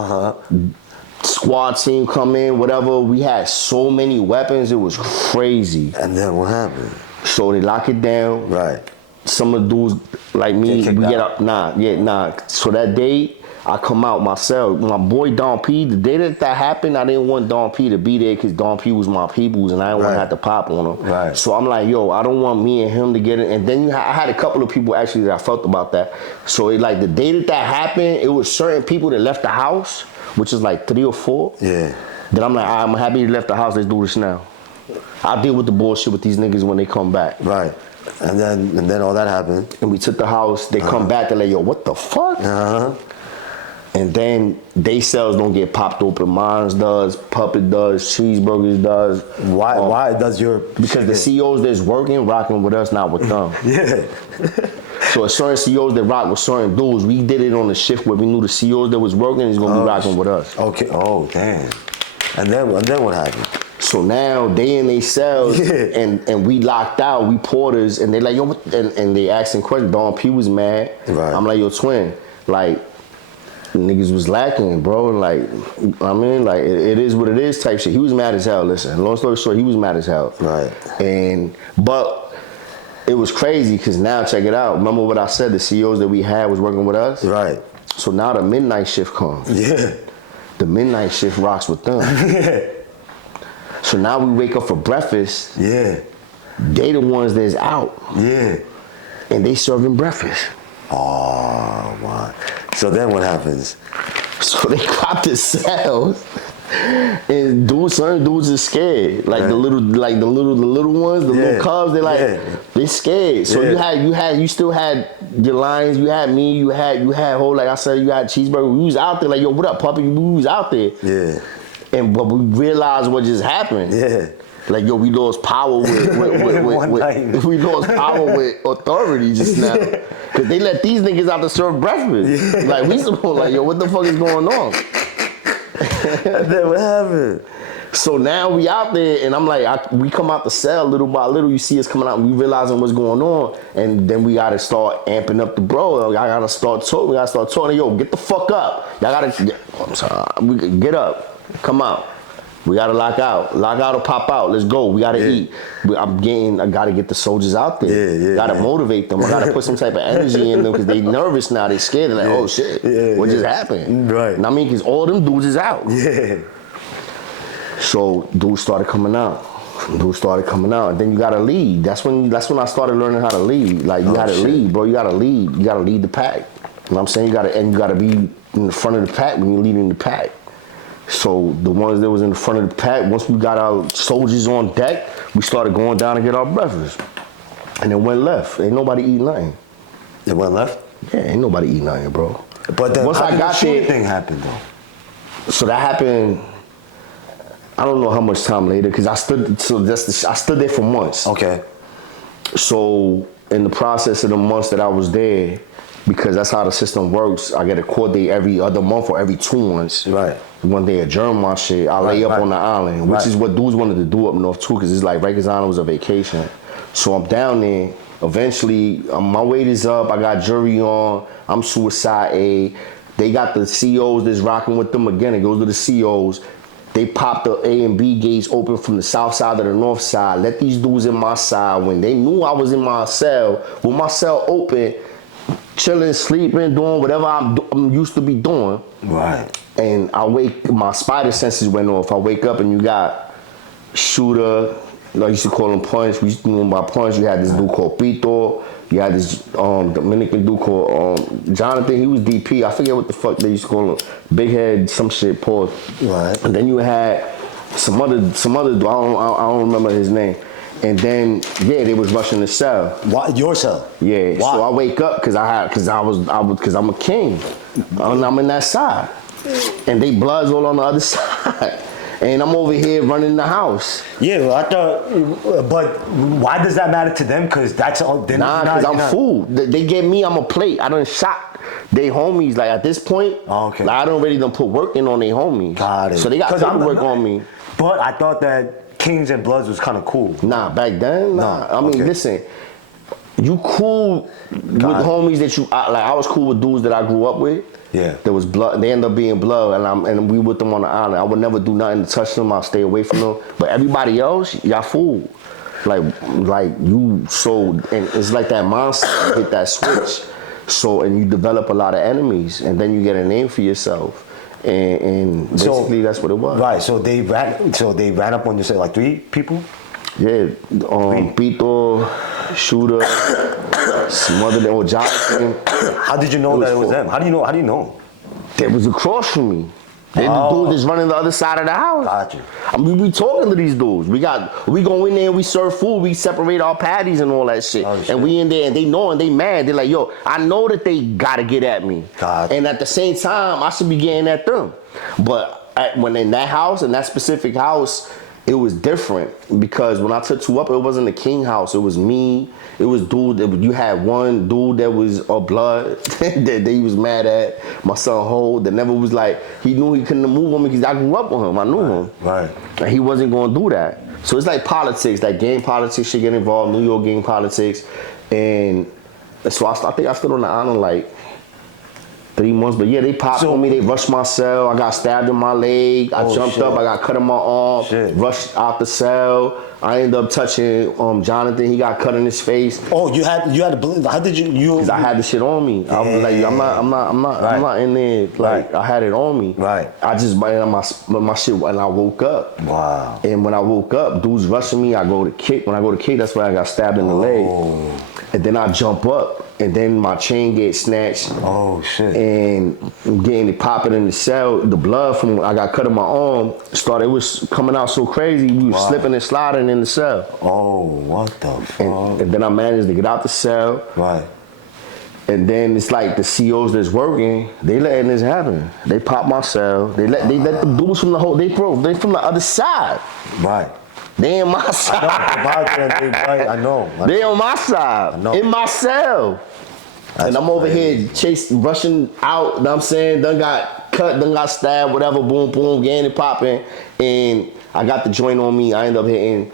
squad team come in, whatever. We had so many weapons, it was crazy. And then what happened? So they lock it down. Right. Some of the dudes like me, Get we get out. up. So that day, I come out myself. My boy Don P, the day that happened, I didn't want Don P to be there because Don P was my peoples and I didn't want to have to pop on him. Right. So I'm like, yo, I don't want me and him to get it. And then I had a couple of people actually that I felt about that. So it, like the day that happened, it was certain people that left the house, which is like 3 or 4. Yeah. Then I'm like, I'm happy you left the house. Let's do this now. I'll deal with the bullshit with these niggas when they come back. Right. And then all that happened. And we took the house. They come back. They're like, yo, what the fuck? And then they cells don't get popped open. Mine's does, Puppet does, Cheeseburgers does. Why does your... Because the CEOs that's working, rocking with us, not with them. Yeah. So certain CEOs that rock with certain dudes, we did it on the shift where we knew the CEOs that was working is gonna be rocking with us. Okay. Oh, damn. And then what happened? So now they in they cells and we locked out, we porters, and they like, yo, what? And they asking questions. Don P was mad. Right. I'm like, yo, twin, like, niggas was lacking, bro. Like, I mean, like, it is what it is type shit. He was mad as hell. Listen, long story short, he was mad as hell. Right. But it was crazy because now, check it out. Remember what I said? The CEOs that we had was working with us? Right. So now the midnight shift comes. Yeah. The midnight shift rocks with them. So now we wake up for breakfast. Yeah. They the ones that's out. Yeah. And they serving breakfast. Oh, my. So then what happens? So they cop the cells, and certain dudes are scared. Like the little ones, the little cubs. They like they scared. So you still had your lions. You had me. You had whole, like I said, you had Cheeseburger. We was out there like, yo, what up, puppy? We was out there. Yeah. But we realized what just happened. Yeah. Like, yo, we lost power with we lost power with authority just now. Cause they let these niggas out to serve breakfast. Yeah. Like, we supposed like, yo, what the fuck is going on? And then what happened? So now we out there, and I'm like, we come out the cell little by little. You see us coming out, and we realizing what's going on, and then we gotta start amping up the bro. I gotta start talking. We gotta start talking. Yo, get the fuck up. Y'all gotta. I'm sorry. Get up. Come out. We gotta lock out or pop out. Let's go. We gotta eat. I gotta get the soldiers out there. Gotta motivate them. I gotta put some type of energy in them because they nervous now. They scared. They're like, oh shit, what just happened? Right. And I mean, because all them dudes is out. Yeah. So dudes started coming out. And then you gotta lead. That's when I started learning how to lead. Like you gotta lead, bro. You gotta lead. You gotta lead the pack. You know what I'm saying? You gotta be in the front of the pack when you're leading the pack. So the ones that was in the front of the pack, once we got our soldiers on deck, we started going down to get our breakfast. And it went left. Ain't nobody eat nothing. It went left? Yeah, ain't nobody eat nothing, bro. But then once I got there, thing happened though. So that happened. I don't know how much time later, because I stood there for months. Okay. So in the process of the months that I was there, because that's how the system works, I get a court date every other month or every 2 months. Right. When they adjourn my shit, I lay up on the island, which is what dudes wanted to do up north too, because it's like Rikers Island was a vacation. So I'm down there. Eventually, my weight is up. I got jury on. I'm suicide A. They got the COs that's rocking with them again. It goes to the COs. They popped the A and B gates open from the south side to the north side. Let these dudes in my side. When they knew I was in my cell, with my cell open, chilling, sleeping, doing whatever I'm used to be doing. Right. And my spider senses went off. I wake up and you got Shooter, I used to call him Punch. We used to do him by Punch. You had this dude called Pito. You had this Dominican dude called Jonathan. He was DP. I forget what the fuck they used to call him. Big head, some shit, pause. Right. And then you had some other dude. I don't remember his name. And then they was rushing the cell. Why your cell? Yeah. Why? So I wake up because I'm a king. And I'm in that side. And they bloods all on the other side. And I'm over here running the house. Yeah, well, I thought, but why does that matter to them? Because that's all. Because I'm fool. They get me, I'm a plate. I done shot they homies. Like at this point, okay. Like, I done already done put work in on they homies. Got it. So they got paperwork on me. But I thought that Kings and Bloods was kind of cool. Nah, back then, nah. I mean, listen. you cool with homies that you like. I was cool with dudes that I grew up with. Yeah. There was blood. They end up being blood, and we with them on the island. I would never do nothing to touch them. I'll stay away from them. But everybody else, y'all fool. Like you. So and it's like that monster hit that switch. So and you develop a lot of enemies, and then you get a name for yourself. And basically that's what it was. Right. So they ran up on you. Say like 3 people. Yeah. Pito, Shooter, some other than Jonathan. How did you know that it was them? How do you know? They was across from me. They the dude that's running the other side of the house. Gotcha. I mean, we talking to these dudes. We go in there and we serve food. We separate our patties and all that shit. And we in there and they know and they mad. They're like, yo, I know that they gotta get at me. Gotcha. And at the same time, I should be getting at them. But when in that house, in that specific house, it was different because when I took 2 up, it wasn't the king house. It was me. It was you had one dude that was a blood that he was mad at. My son Ho that never was like, he knew he couldn't move on me because I grew up with him. I knew him. Right. And he wasn't going to do that. So it's like politics, like gang politics should get involved, New York gang politics. And so I think I stood on the island like 3 months, but yeah, they popped on me. They rushed my cell. I got stabbed in my leg. I jumped up. I got cut in my arm. Rushed out the cell. I ended up touching Jonathan. He got cut in his face. Oh, you had to believe. How did you? Because I had the shit on me. I was like, I'm not in there. Like I had it on me. Right. I just my shit when I woke up. Wow. And when I woke up, dudes rushing me. I go to kick. When I go to kick, that's when I got stabbed in the leg. And then I jump up, and then my chain gets snatched. Oh shit! And getting it popping in the cell. The blood from when I got cut in my arm started. It was coming out so crazy. We were slipping and sliding in the cell. Oh, what the fuck? And then I managed to get out the cell. Right. And then it's like the COs that's working, they letting this happen. They pop my cell. They let the dudes from the whole. They from the other side. Right. They in my side. I know. They on my side. I know. In my cell. And I'm over here rushing out, you know what I'm saying? Done got cut, done got stabbed, whatever, boom, boom, getting it popping. And I got the joint on me. I end up hitting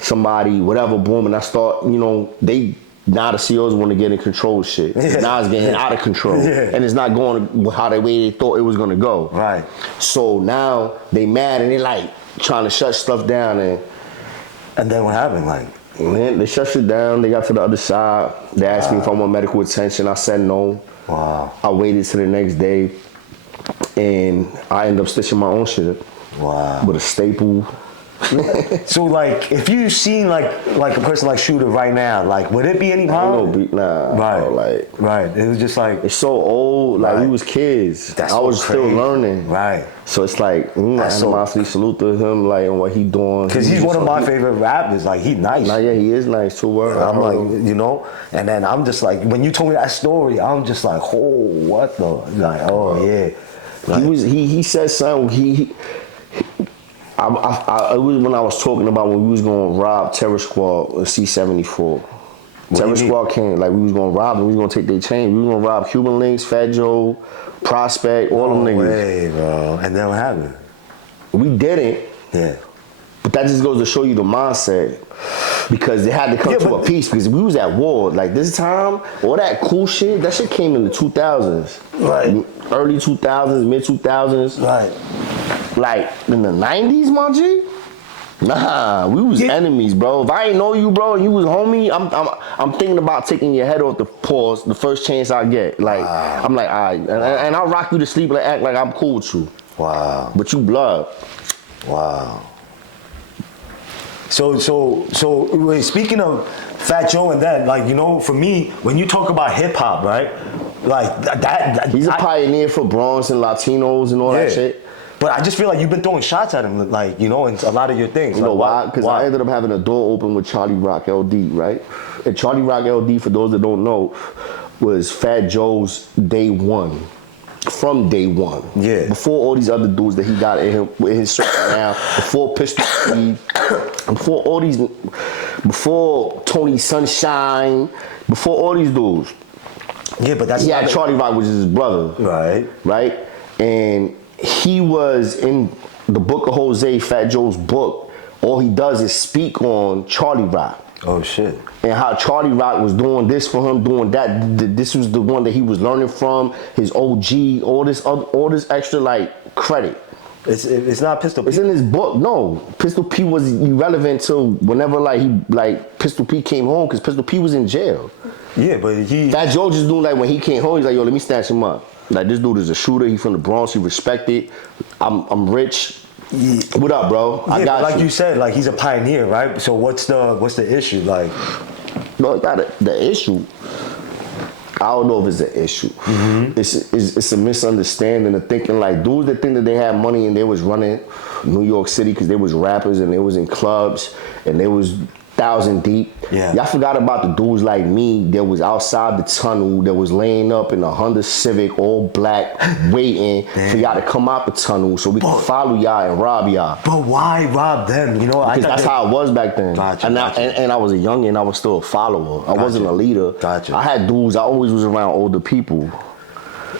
somebody, whatever, boom. And I start, now the COs want to get in control of shit. Yeah. Now it's getting out of control. Yeah. And it's not going how they thought it was going to go. Right. So now they mad and they like trying to shut stuff down. And then what happened? Man, they shut shit down. They got to the other side. They asked me if I want medical attention. I said no. Wow. I waited till the next day, and I ended up stitching my own shit. Wow. With a staple. So if you seen like a person like Shooter right now, would it be any problem? Nah. Right. Right. It was just it's so old. We was kids. That's I was still learning. Right. So it's animosity, salute to him, and what he doing. Because he's one of my favorite rappers. He's nice. Nah, yeah, he is nice too. I'm and then I'm just when you told me that story, I'm just like, oh, what the, yeah. He said something. It was when I was talking about when we was gonna rob Terror Squad C-74. Terror Squad came, we was gonna rob them, we was gonna take their chain, we was gonna rob Cuban Links, Fat Joe, Prospect, all them niggas. No way, bro. And then what happened? We didn't. Yeah. But that just goes to show you the mindset. Because they had to come to a peace because we was at war. This time, all that cool shit, that shit came in the 2000s. Right. Early 2000s, mid 2000s. Right. In the 90s, my G? Nah, we was enemies, bro. If I ain't know you, bro, and you was homie, I'm thinking about taking your head off the paws the first chance I get. I'm like, all right. And I'll rock you to sleep and act like I'm cool with you. Wow. But you blood. Wow. So speaking of Fat Joe and that, for me, when you talk about hip hop, right? That he's a pioneer for Bronx and Latinos and all that shit. But I just feel like you've been throwing shots at him, in a lot of your things. You know why? Because I ended up having a door open with Charlie Rock LD, right? And Charlie Rock LD, for those that don't know, was Fat Joe's day one. From day one. Yeah. Before all these other dudes that he got in him with his circle now, before Pistol Steve, before Tony Sunshine, before all these dudes. Yeah, but that's Charlie Rock was his brother. Right. Right? And he was in the book of Jose, Fat Joe's book. All he does is speak on Charlie Rock. Oh shit. And how Charlie Rock was doing this for him, doing that. This was the one that he was learning from, his OG, all this extra like credit. It's not Pistol P. It's in his book. No, Pistol P was irrelevant till whenever Pistol P came home, because Pistol P was in jail. Yeah, but Fat Joe just doing like when he came home, he's like, yo, let me snatch him up. Like, this dude is a shooter. He from the Bronx. He respected. I'm rich. What up, bro? Yeah, I got like you said, like he's a pioneer, right? So what's the issue? Like, no, the issue. I don't know if it's an issue. Mm-hmm. It's a misunderstanding of thinking like dudes that think that they had money and they was running New York City because they was rappers and they was in clubs and they was 1,000 deep. Yeah. Y'all forgot about the dudes like me that was outside the tunnel, that was laying up in a Honda Civic, all black, waiting for y'all to come out the tunnel so we can follow y'all and rob y'all. But why rob them? You know, because that's how it was back then. Gotcha, and, gotcha. And I was a youngin', I was still a follower. I wasn't a leader. Gotcha. I had dudes, I always was around older people.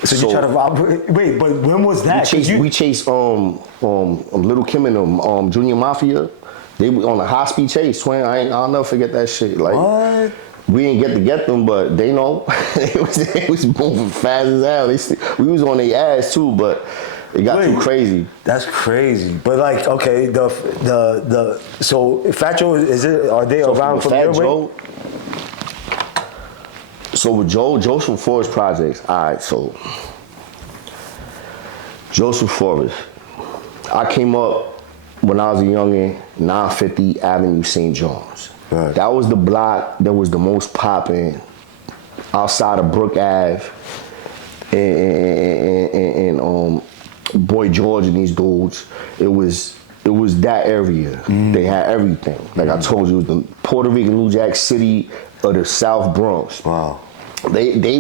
So you try to rob? Wait, but when was that? We chased Little Kim and them Junior Mafia. They were on a high speed chase, twin. I'll never forget that shit. Like, what? We didn't get to get them, but they know. they was moving fast as hell. We was on their ass too, but it got too crazy. That's crazy. But like, okay, so Fat Joe, are they around from your way? So with Joe's from Forest Projects. All right, so Joe's from Forest. I came up when I was a youngin', 950 Avenue St. John's. Right. That was the block that was the most poppin' outside of Brook Ave and Boy George and these dudes. It was that area. They had everything. Like I told you, it was the Puerto Rican New Jack City of the South Bronx. Wow. They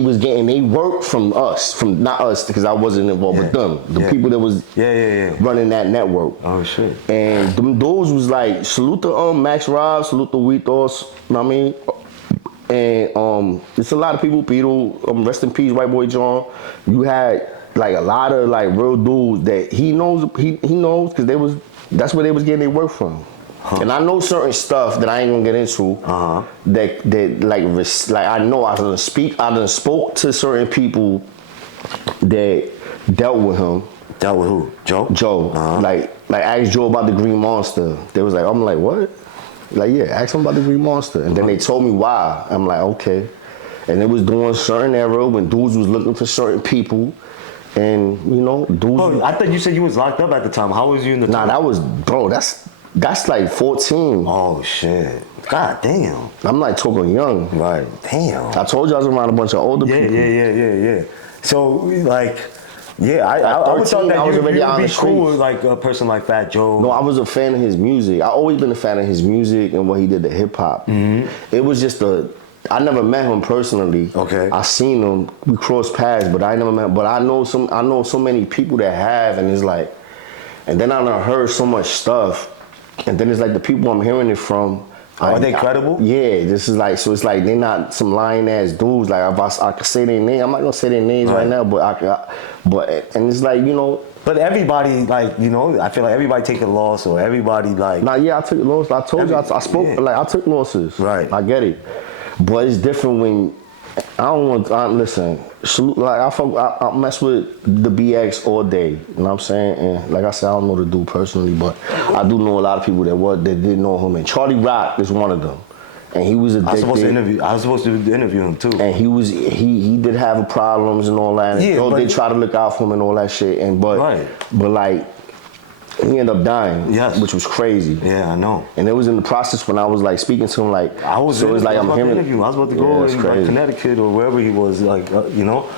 worked from us, from not us because I wasn't involved with them. The people that was running that network. Oh shit. And them dudes was like, salute to Max Rob, salute to Weethos, you know what I mean? And it's a lot of people, rest in peace, White Boy John. You had like a lot of like real dudes that he knows because that's where they was getting their work from. Huh. And I know certain stuff that I ain't gonna get into. That like I know I done spoke to certain people that dealt with him. Dealt with who? Joe? Like asked Joe about the Green Monster. They was like, I'm like, what? Like, yeah, ask him about the Green Monster. And then they told me why. I'm like, okay. And it was during certain era when dudes was looking for certain people. And you know, dudes. Oh, I thought you said you was locked up at the time. How was you in the time? Nah, that was, bro, that's like 14. Oh shit. God damn. I'm like talking young. Right. Damn. I told you I was around a bunch of older people. Yeah. So like, I always thought that you would be cool with like a person like Fat Joe. No, I was a fan of his music. I always been a fan of his music and what he did to hip hop. Mm-hmm. It was just I never met him personally. Okay. I seen him. We crossed paths, but I never met. But I know so many people that have, and it's like, and then I done heard so much stuff, and then it's like the people I'm hearing it from. Are they credible? Yeah, this is like, so it's like they're not some lying ass dudes. Like if I could say their name, I'm not gonna say their names right now, but and it's like, you know. But everybody, like, you know, I feel like everybody take a loss, or everybody like. Nah, yeah, I took losses. I told you, I spoke, like, I took losses. Right. I get it. But it's different when, listen, like, I mess with the BX all day, you know what I'm saying? And like I said, I don't know the dude personally, but I do know a lot of people that didn't know him. And Charlie Rock is one of them. And he was addicted. I was supposed to interview him too. And he did have problems and all that. And they try to look out for him and all that shit. But like, he ended up dying. Yes. Which was crazy. Yeah, I know. And it was in the process when I was like speaking to him, like, I was about to go in like Connecticut or wherever he was, like, you know.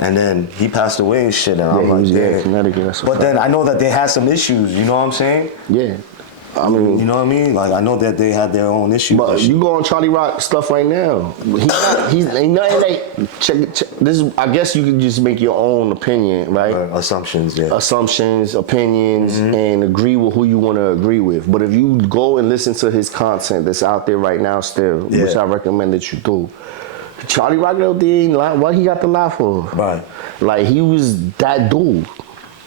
And then he passed away and shit. And I'm like, yeah, Connecticut. That's but then I know that they had some issues. You know what I'm saying? Yeah. I mean, you know what I mean? Like, I know that they had their own issues. But you go on Charlie Rock stuff right now. He's ain't nothing like check. This is, I guess you can just make your own opinion, right? Assumptions, yeah. Assumptions, opinions, and agree with who you want to agree with. But if you go and listen to his content that's out there right now still, which I recommend that you do, Charlie Rock out there ain't lying. What he got to lie for? Right. Like, he was that dude.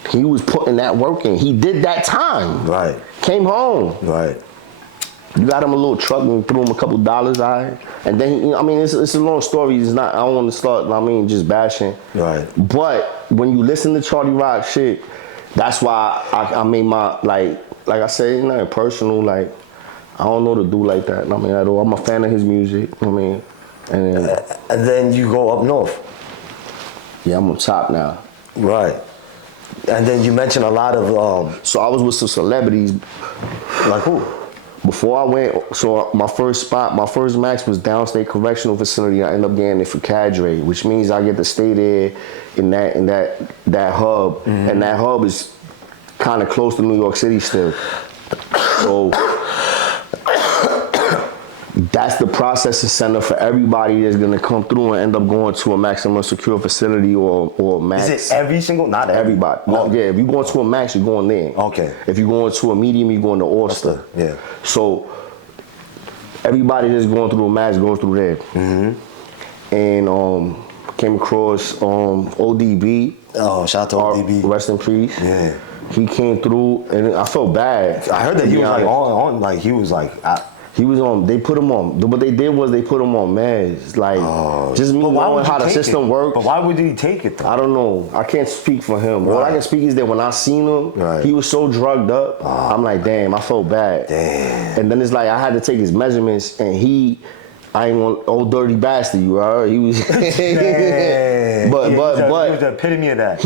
He was putting that work in. He did that time. Right. Came home. Right. You got him a little truck and threw him a couple dollars, alright? And then, I mean, it's a long story. It's not, I don't want to start, I mean, just bashing. Right. But when you listen to Charlie Rock shit, that's why I made my, like I said, nothing personal, like, I don't know to do like that. I mean, at all. I'm a fan of his music, I mean, and then you go up north. Yeah, I'm on top now. Right. And then you mentioned a lot of, so I was with some celebrities. like who? Before I went, so my first max was Downstate Correctional Facility. I ended up getting it for Cadre, which means I get to stay there in that hub, Mm-hmm. and that hub is kind of close to New York City still. So that's the processing center for everybody that's gonna come through and end up going to a maximum secure facility or max. Is it every single? Not everybody. Oh. No, yeah, if you going to a max, you're going there. Okay. If you're going to a medium, you're going to Oyster. Yeah. So everybody that's going through a max goes through there. Mm-hmm. And came across ODB. Oh, shout out to ODB. Rest in peace. Yeah. He came through, and I felt bad. I heard that he was like on, like he was like. He was on. They put him on. What they did was they put him on meds. Like just me knowing how the system works. But why would he take it though? I don't know. I can't speak for him. Right. All I can speak is that when I seen him, he was so drugged up. I'm like, damn, I felt bad. Damn. And then it's like I had to take his measurements, and I ain't want old dirty bastard. You heard? He was. But he was the epitome of that.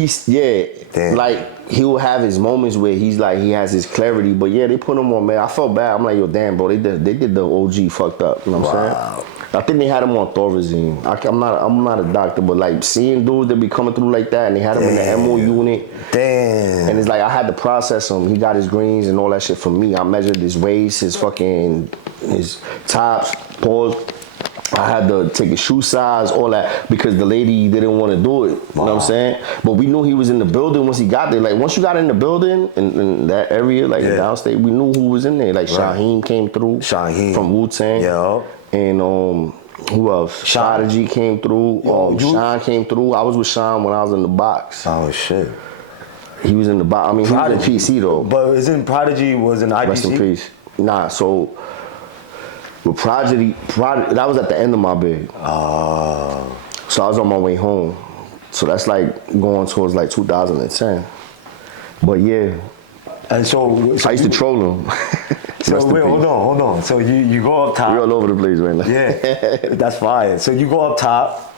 Damn. Like he'll have his moments where he has his clarity, but yeah, they put him on, man. I felt bad. I'm like, yo, damn, bro, they did the OG fucked up. You know what I'm saying? I think they had him on Thorazine. I'm not a doctor, but like seeing dudes that be coming through like that, and they had him in the MO unit. Damn. And it's like I had to process him. He got his greens and all that shit from me. I measured his waist, his tops, paws. I had to take his shoe size, all that, because the lady didn't want to do it. You know what I'm saying? But we knew he was in the building once he got there. Like, once you got in the building, in that area, like in downstate, we knew who was in there. Like, Shaheem came through. From Wu-Tang. Yeah. And who else? Prodigy came through. Sean came through. I was with Sean when I was in the box. Oh, shit. He was in the box. I mean, Prodigy. He was in PC, though. But isn't Prodigy was in IPC? Rest in peace. Nah, so... With Prodigy, that was at the end of my bid. So I was on my way home. So that's like going towards like 2010. But yeah. And so I used to troll him. So wait, hold on. So you go up top. We're all over the place right now. Yeah, that's fine. So you go up top,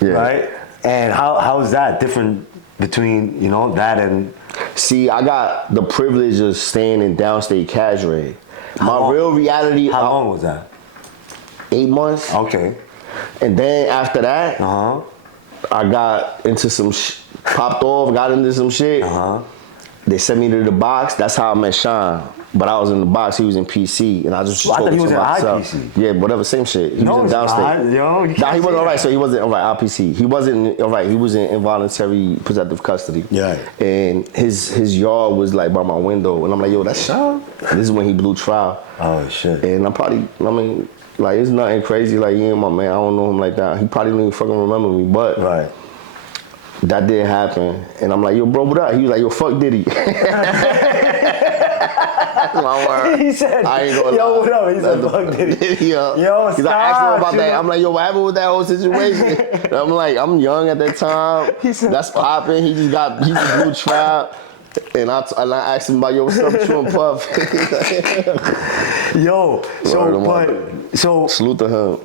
right? And how is that different between, that and... See, I got the privilege of staying in downstate Cadre. Real reality... How long was that? 8 months. Okay. And then after that, I got into some popped off, got into some shit. They sent me to the box. That's how I met Sean. But I was in the box, he was in PC, and I just I thought he was in IPC. Yeah, whatever, same shit. He was in downstate. Nah, he wasn't alright, so he wasn't alright, IPC. He wasn't alright, he was in involuntary protective custody. Yeah. And his yard was like by my window, and I'm like, yo, that's Sean? This is when he blew trial. Oh, shit. And like, it's nothing crazy, like, he ain't my man, I don't know him like that. He probably don't even fucking remember me, but that did happen. And I'm like, yo, bro, what up? He was like, yo, fuck Diddy. My word. He said, I ain't gonna yo, lie. what up? He said, fuck Diddy. Yo, stop. He's like, asking him about that. I'm like, yo, what happened with that whole situation? And I'm like, I'm young at that time. That's popping. He just blew trap. And I asked him about, yo, what's up with you and Puff? Yo, so salute to him.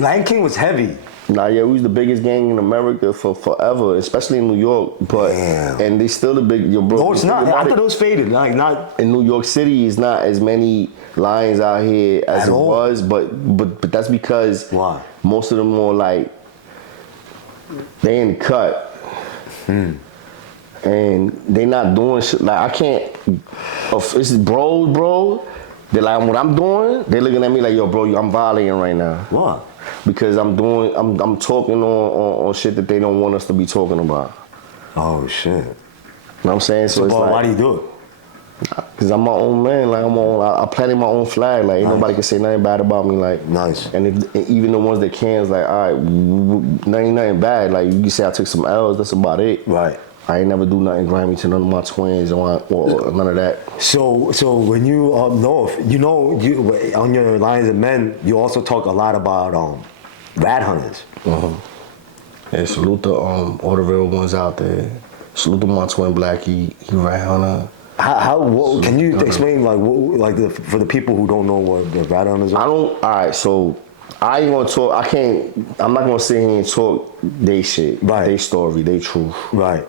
Lion King was heavy. Nah, yeah, we was the biggest gang in America for forever, especially in New York. But and they still the big. Yo, bro, no, it's not. I thought it was faded. Like not in New York City. It's not as many lions out here as it was. But that's because most of them are like they in the cut, and they not doing shit. Like I can't. It's bro. They're like what I'm doing. They looking at me like, yo, bro, I'm violating right now. What? Because I'm talking on shit that they don't want us to be talking about. Oh shit. You know what I'm saying? So it's like, why do you do it? Cause I'm my own man. Like I planted my own flag. Like ain't nobody can say nothing bad about me. Like And even the ones that can, it's like, all right, nothing bad. Like you can say I took some L's. That's about it. Right. I ain't never do nothing grimy to none of my twins or none of that. So when you up north, you on your Lions of Men, you also talk a lot about rat hunters. Yeah, salute to all the real ones out there. Salute to my twin Blackie, he rat hunter. Can you explain for the people who don't know what the rat hunters are? All right, so I ain't gonna talk. I'm not gonna sit here and talk they shit, Right. they story, they truth. Right.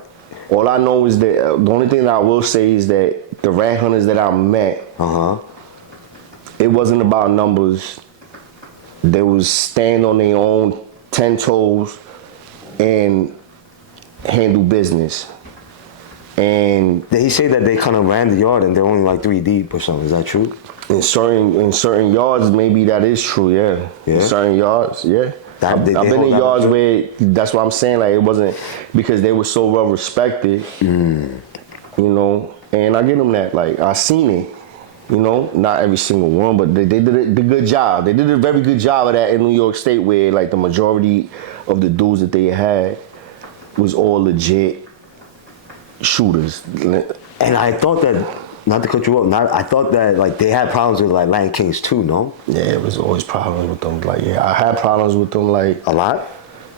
All I know is that the only thing that I will say is that the rat hunters that I met, it wasn't about numbers. They was stand on their own 10 toes and handle business. And They say that they kind of ran the yard and they're only like 3 deep or something. Is that true? in certain yards, maybe that is true. Yeah. In certain yards, yeah. I've been in yards where that's what I'm saying. Like it wasn't because they were so well respected, you know. And I give them that. Like I seen it, you know. Not every single one, but they did the good job. They did a very good job of that in New York State, where like the majority of the dudes that they had was all legit shooters. And I thought that, not to cut you off, I thought that like they had problems with like Lion Kings too, no? Yeah, it was always problems with them. Like, yeah, I had problems with them. Like A lot?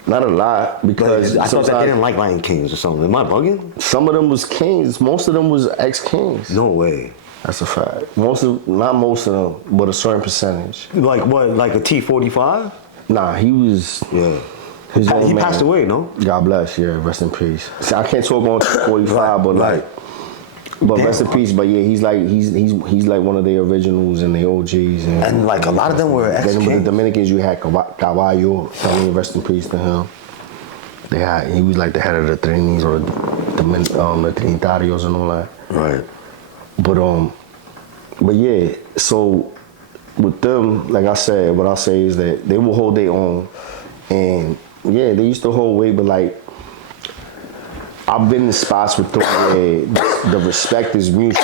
not a lot because I thought that they didn't like Lion Kings or something. Am I bugging? some of them was kings. Most of them was ex-kings. No way. That's a fact. Not most of them, but a certain percentage. Like what? Like a T-45? Nah, he was. Yeah. His own He man. passed away, no? God bless. Yeah, rest in peace. See, I can't talk on 45, but like. But rest in peace. But yeah, he's like one of the originals and the OGs. And like a lot of them were Then with the ex-kings. Dominicans, you had Caballo. I mean, rest in peace to him. He was like the head of the Trinis or the Trinitarios and all that. Right. But yeah, so with them, like I said, what I say is that they will hold their own, and yeah, they used to hold weight, but like I've been in spots with them where the respect is mutual.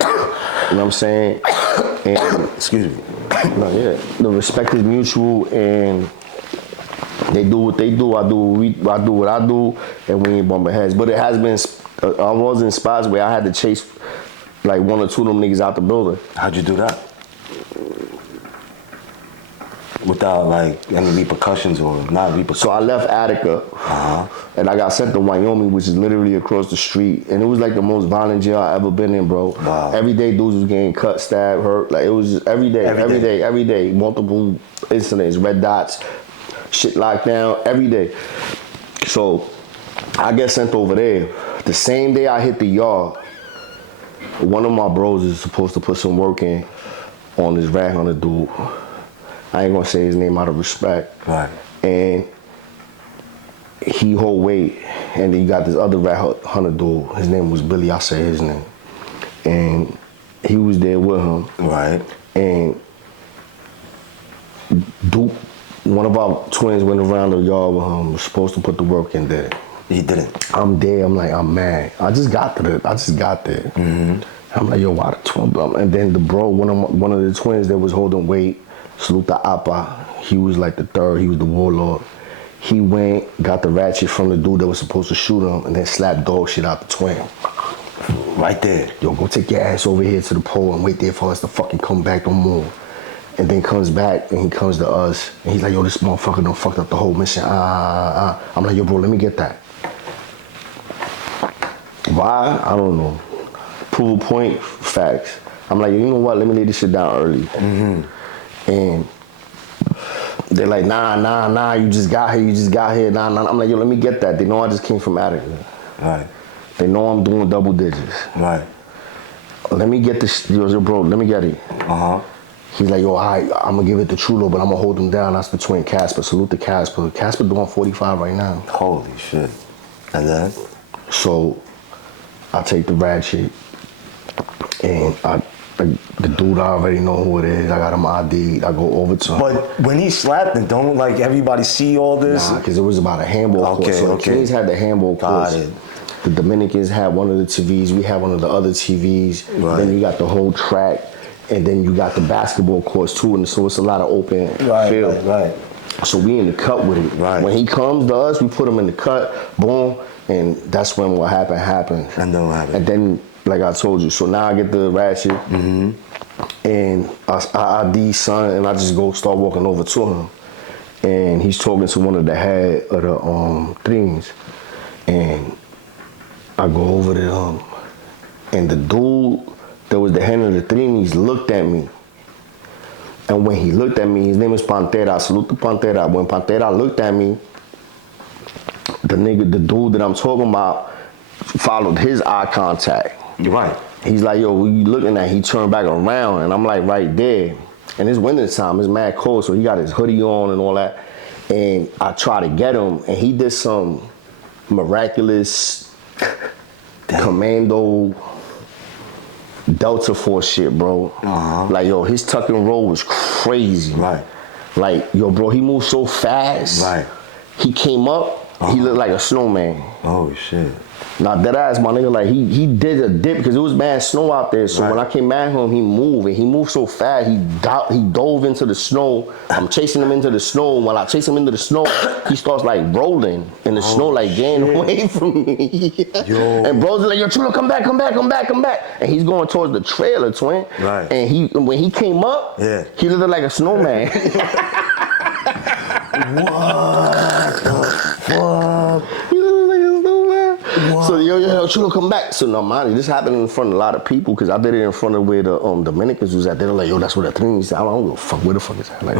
You know what I'm saying? And Excuse me. no, yeah, the respect is mutual, and they do what they do. I do what I do, and we ain't bumping heads. But it has been. I was in spots where I had to chase like 1 or 2 of them niggas out the building. How'd you do that? Without like any repercussions or not repercussions? So I left Attica, and I got sent to Wyoming, which is literally across the street. And it was like the most violent jail I ever been in, bro. Wow. Every day dudes was getting cut, stabbed, hurt. Like it was just every day. Multiple incidents, red dots, shit locked down, every day. So I get sent over there. The same day I hit the yard, one of my bros is supposed to put some work in on this rat hunter dude. I ain't gonna say his name out of respect. Right. And he hold weight. And then you got this other rat hunter dude. His name was Billy, I say his name. And he was there with him. Right. And Duke, one of our twins went around the yard with him, was supposed to put the work in there. He didn't. I'm there, I'm like, I'm mad. I just got there. I'm like, yo, why the twin? And then the bro, one of the twins that was holding weight, salute to Appa, he was like the third, he was the warlord. He went, got the ratchet from the dude that was supposed to shoot him, and then slapped dog shit out the twin. Right there. Yo, go take your ass over here to the pole and wait there for us to fucking come back no more. And then comes back and he comes to us and he's like, yo, this motherfucker done fucked up the whole mission. I'm like, yo, bro, let me get that. Why? I don't know. Prove a point, facts. I'm like, you know what? Let me lay this shit down early. And they're like, nah, you just got here, nah. I'm like, yo, let me get that. They know I just came from Attica. Right. They know I'm doing double digits. Right. Let me get this, yo, bro, let me get it. He's like, yo, all right, I'm gonna give it to Chulo, but I'm gonna hold him down. That's the twin Casper. Salute to Casper. Casper doing 45 right now. Holy shit. And then? So I take the ratchet and the dude, I already know who it is. I got him ID'd. I go over to him. But when he slapped him, don't like everybody see all this? Nah, because it was about a handball court. So the Kings had the handball court. The Dominicans had one of the TVs. We had one of the other TVs. Right. Then you got the whole track. And then you got the basketball courts too. And so it's a lot of open field. Right. So we in the cut with it. Right. When he comes to us, we put him in the cut, boom, and that's when what happened. And then what happened? And then, like I told you, so now I get the ratchet, and I ID son, and I just go start walking over to him. And he's talking to one of the head of the things. And I go over to him, and the dude that was the head of the things looked at me. And when he looked at me, his name is Pantera. Salute to Pantera. When Pantera looked at me, the dude that I'm talking about followed his eye contact. You're right. He's like, yo, what you looking at? He turned back around, and I'm like, right there. And it's winter time, it's mad cold, so he got his hoodie on and all that. And I try to get him, and he did some miraculous commando Delta Force shit, bro. Like, yo, his tuck and roll was crazy. Right. Like, yo, bro, he moved so fast. Right. He came up, he looked like a snowman. Oh, shit. Now, dead ass, my nigga, like, he did a dip because it was bad snow out there. So when I came at him, he moved, and he moved so fast, he dove into the snow. I'm chasing him into the snow. While I chase him into the snow, he starts, like, rolling in the snow, like, getting away from me. Yo. And bro's like, yo, Chulo, come back. And he's going towards the trailer, twin. Right. And when he came up, he looked like a snowman. What the fuck? He looked like a snowman. What? So yo, Chulo, come back. So no, mind you, this happened in front of a lot of people because I did it in front of where the Dominicans was at. They were like, yo, that's where the thing is. I don't give a fuck. Where the fuck is that? Like,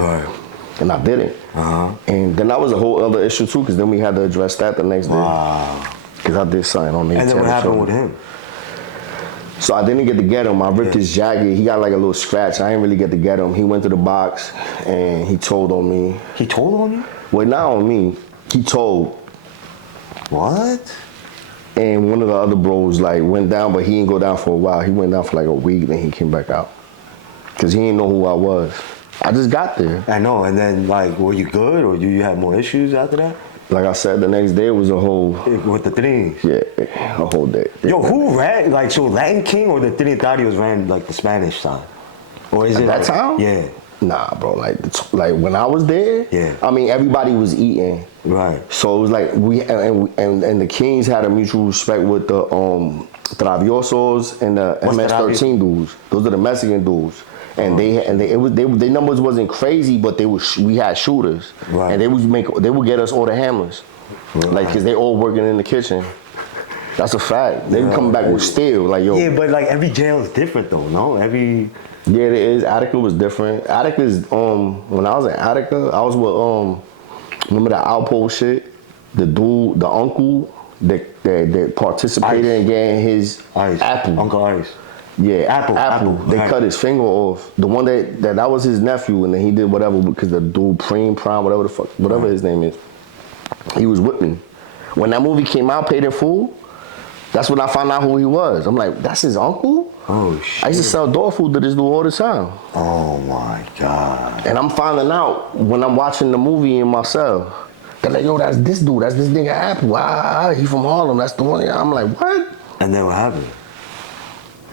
and I did it. And then that was a whole other issue too, because then we had to address that the next day. Wow. Because I did something on the. And then what happened with him? So I didn't get to get him. I ripped his jacket. He got like a little scratch. I didn't really get to get him. He went to the box and he told on me. He told on you? Well, not on me. He told. What? And one of the other bros like went down, but he didn't go down for a while. He went down for like a week, then he came back out. Cause he didn't know who I was. I just got there. I know, and then like, were you good or you had more issues after that? Like I said, the next day was a whole... With the things? Yeah, a whole day. Yo, who ran, like, so Latin King or the Trinitarios ran like the Spanish side? Or is At it that like, time? Yeah. Nah, bro, like when I was there, I mean, everybody was eating. Right. So it was like, and the Kings had a mutual respect with the Traviosos and the MS-13 dudes. Those are the Mexican dudes. And their numbers wasn't crazy, but we had shooters, and they would get us all the hammers, like because they all working in the kitchen. That's a fact. They would come back with steel, like yo. Yeah, but like every jail is different though, no? Yeah, it is. Attica was different. Attica's when I was in Attica, I was with remember that Outpost shit, the dude, the uncle that participated in getting his apple. Uncle Ice. Yeah, Apple. They right. cut his finger off. The one that was his nephew, and then he did whatever because the dude Prime, whatever the fuck, whatever his name is, he was with me. When that movie came out, Paid in Full, that's when I found out who he was. I'm like, that's his uncle? Oh shit. I used to sell dog food to this dude all the time. Oh my God. And I'm finding out when I'm watching the movie in my cell. They're like, yo, that's this dude, that's this nigga Apple. He from Harlem, that's the one. I'm like, what? And then what happened?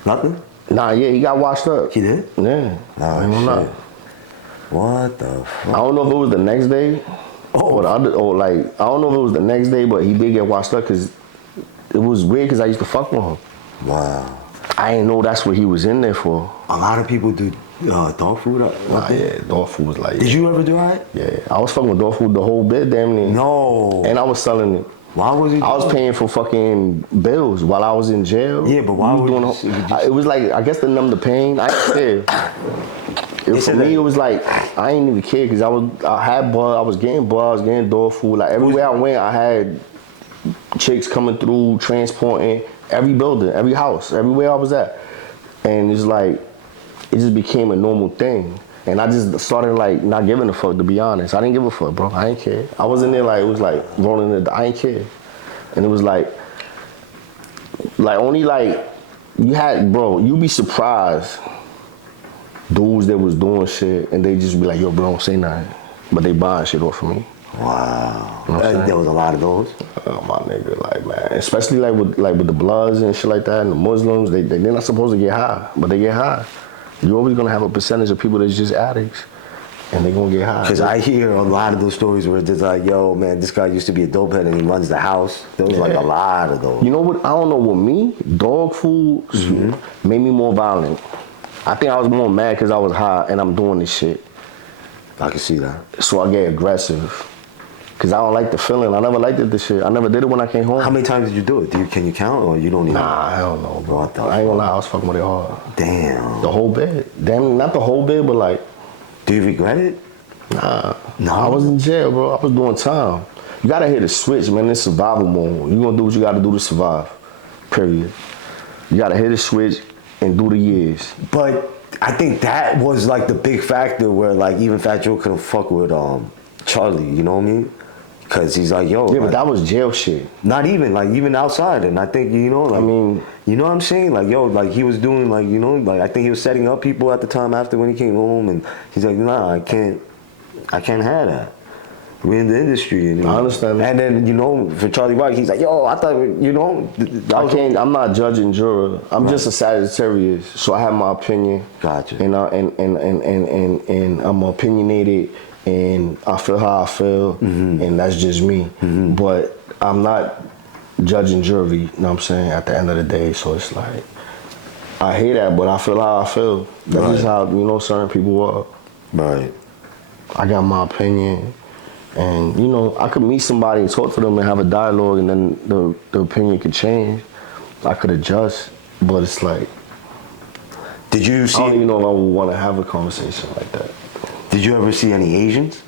Nothing? Nah, yeah, he got washed up. He did? Yeah. Oh, shit. What the fuck? I don't know if it was the next day, I don't know if it was the next day, but he did get washed up because it was weird because I used to fuck with him. Wow. I didn't know that's what he was in there for. A lot of people do dog food. Yeah, dog food was like. Did you ever do that? Yeah, I was fucking with dog food the whole bit, damn near. No. And I was selling it. Why was he? I was paying for fucking bills while I was in jail. Yeah, but why was it was like, I guess to numb the pain. I didn't care. For me, it was like I didn't even care because I had buzz, I was getting buzz, getting dog food. Like everywhere I went, I had chicks coming through, transporting every building, every house, everywhere I was at, and it's like it just became a normal thing. And I just started like not giving a fuck, to be honest. I didn't give a fuck, bro. I didn't care. I was in there like, it was like rolling I didn't care. And it was like only like, you had, bro, you be surprised dudes that was doing shit and they just be like, yo, bro, don't say nothing. But they buying shit off of me. Wow. You know There was a lot of those. Oh, my nigga, like, man. Especially like with the Bloods and shit like that and the Muslims, they're not supposed to get high, but they get high. You're always gonna have a percentage of people that's just addicts. and they gonna get high. Because I hear a lot of those stories where it's just like, yo, man, this guy used to be a dope head and he runs the house. There was like a lot of those. You know what? I don't know what me, dog food made me more violent. I think I was more mad because I was high and I'm doing this shit. I can see that. So I get aggressive. Because I don't like the feeling. I never liked this shit. I never did it when I came home. How many times did you do it? Can you count or you don't even? Nah, I don't know, bro. What the I ain't gonna lie, I was fucking with it hard. Damn. The whole bed. Damn, not the whole bed, but like, Do you regret it? nah. No. I was in jail, bro. I was doing time. You gotta hit the switch, man. It's survival mode. You gonna do what you gotta do to survive. Period. You gotta hit the switch and do the years. But I think that was like the big factor where like even Fat Joe couldn't fuck with Charlie, you know what I mean? Because he's like, yo. Yeah, like, but that was jail shit. not even, like even outside. And I think, you know, like, I mean, you know what I'm saying? Like, yo, like he was doing like, you know, like I think he was setting up people at the time after when he came home and he's like, nah, I can't have that. We're in the industry. And, I understand. And then, you know, for Charlie White, he's like, yo, I thought, you know. I'm not judging juror. I'm just a Sagittarius, so I have my opinion. Gotcha. And I'm opinionated, and I feel how I feel, and that's just me. But I'm not judging jury. You know what I'm saying? At the end of the day, so it's like I hear that, but I feel how I feel. That's just how, you know, certain people are. Right. I got my opinion. And, you know, I could meet somebody and talk to them and have a dialogue, and then the opinion could change. I could adjust, but it's like, Did you I see? don't even know if I would want to have a conversation like that. Did you ever see any Asians?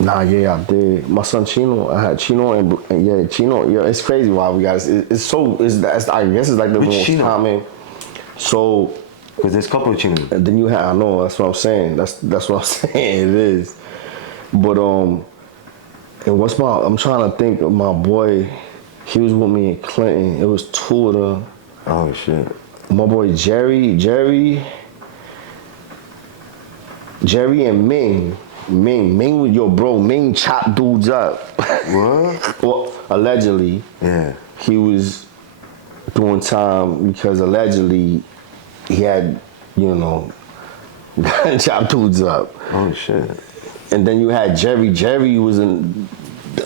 Nah, yeah, I did. My son Chino, I had Chino and yeah, Chino. Yeah, it's crazy why we got I guess it's like the Which most Chino? common. So, Because there's a couple of Chinos. and then you have, I know, that's what I'm saying. That's what I'm saying. It is. But and I'm trying to think of my boy. He was with me in Clinton. It was two of them. Oh shit. My boy Jerry and Ming was your bro. Ming chopped dudes up. What? Well, allegedly. Yeah. He was doing time because allegedly he had, you know, chopped dudes up. Oh shit. And then you had Jerry. Jerry was in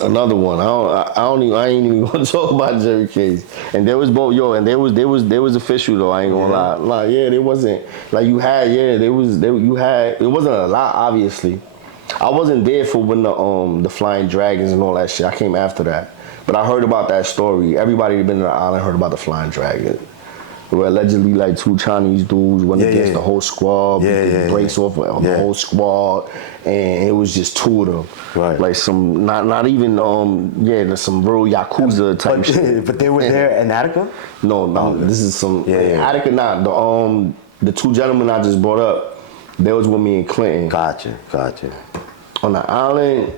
another one. I ain't even gonna talk about Jerry case. And there was both, and there was official though. I ain't gonna lie. Like, yeah, there wasn't like you had. Yeah, it wasn't a lot. Obviously, I wasn't there for when the Flying Dragons and all that shit. I came after that, but I heard about that story. Everybody that been to the island heard about the Flying Dragon. Where allegedly like two Chinese dudes went against the whole squad, breaks off the whole squad, and it was just two of them. Right. Like some not even some real Yakuza type shit. But they were there in Attica? No, this is some Yeah. Attica not. The two gentlemen I just brought up, they was with me in Clinton. Gotcha. On the island,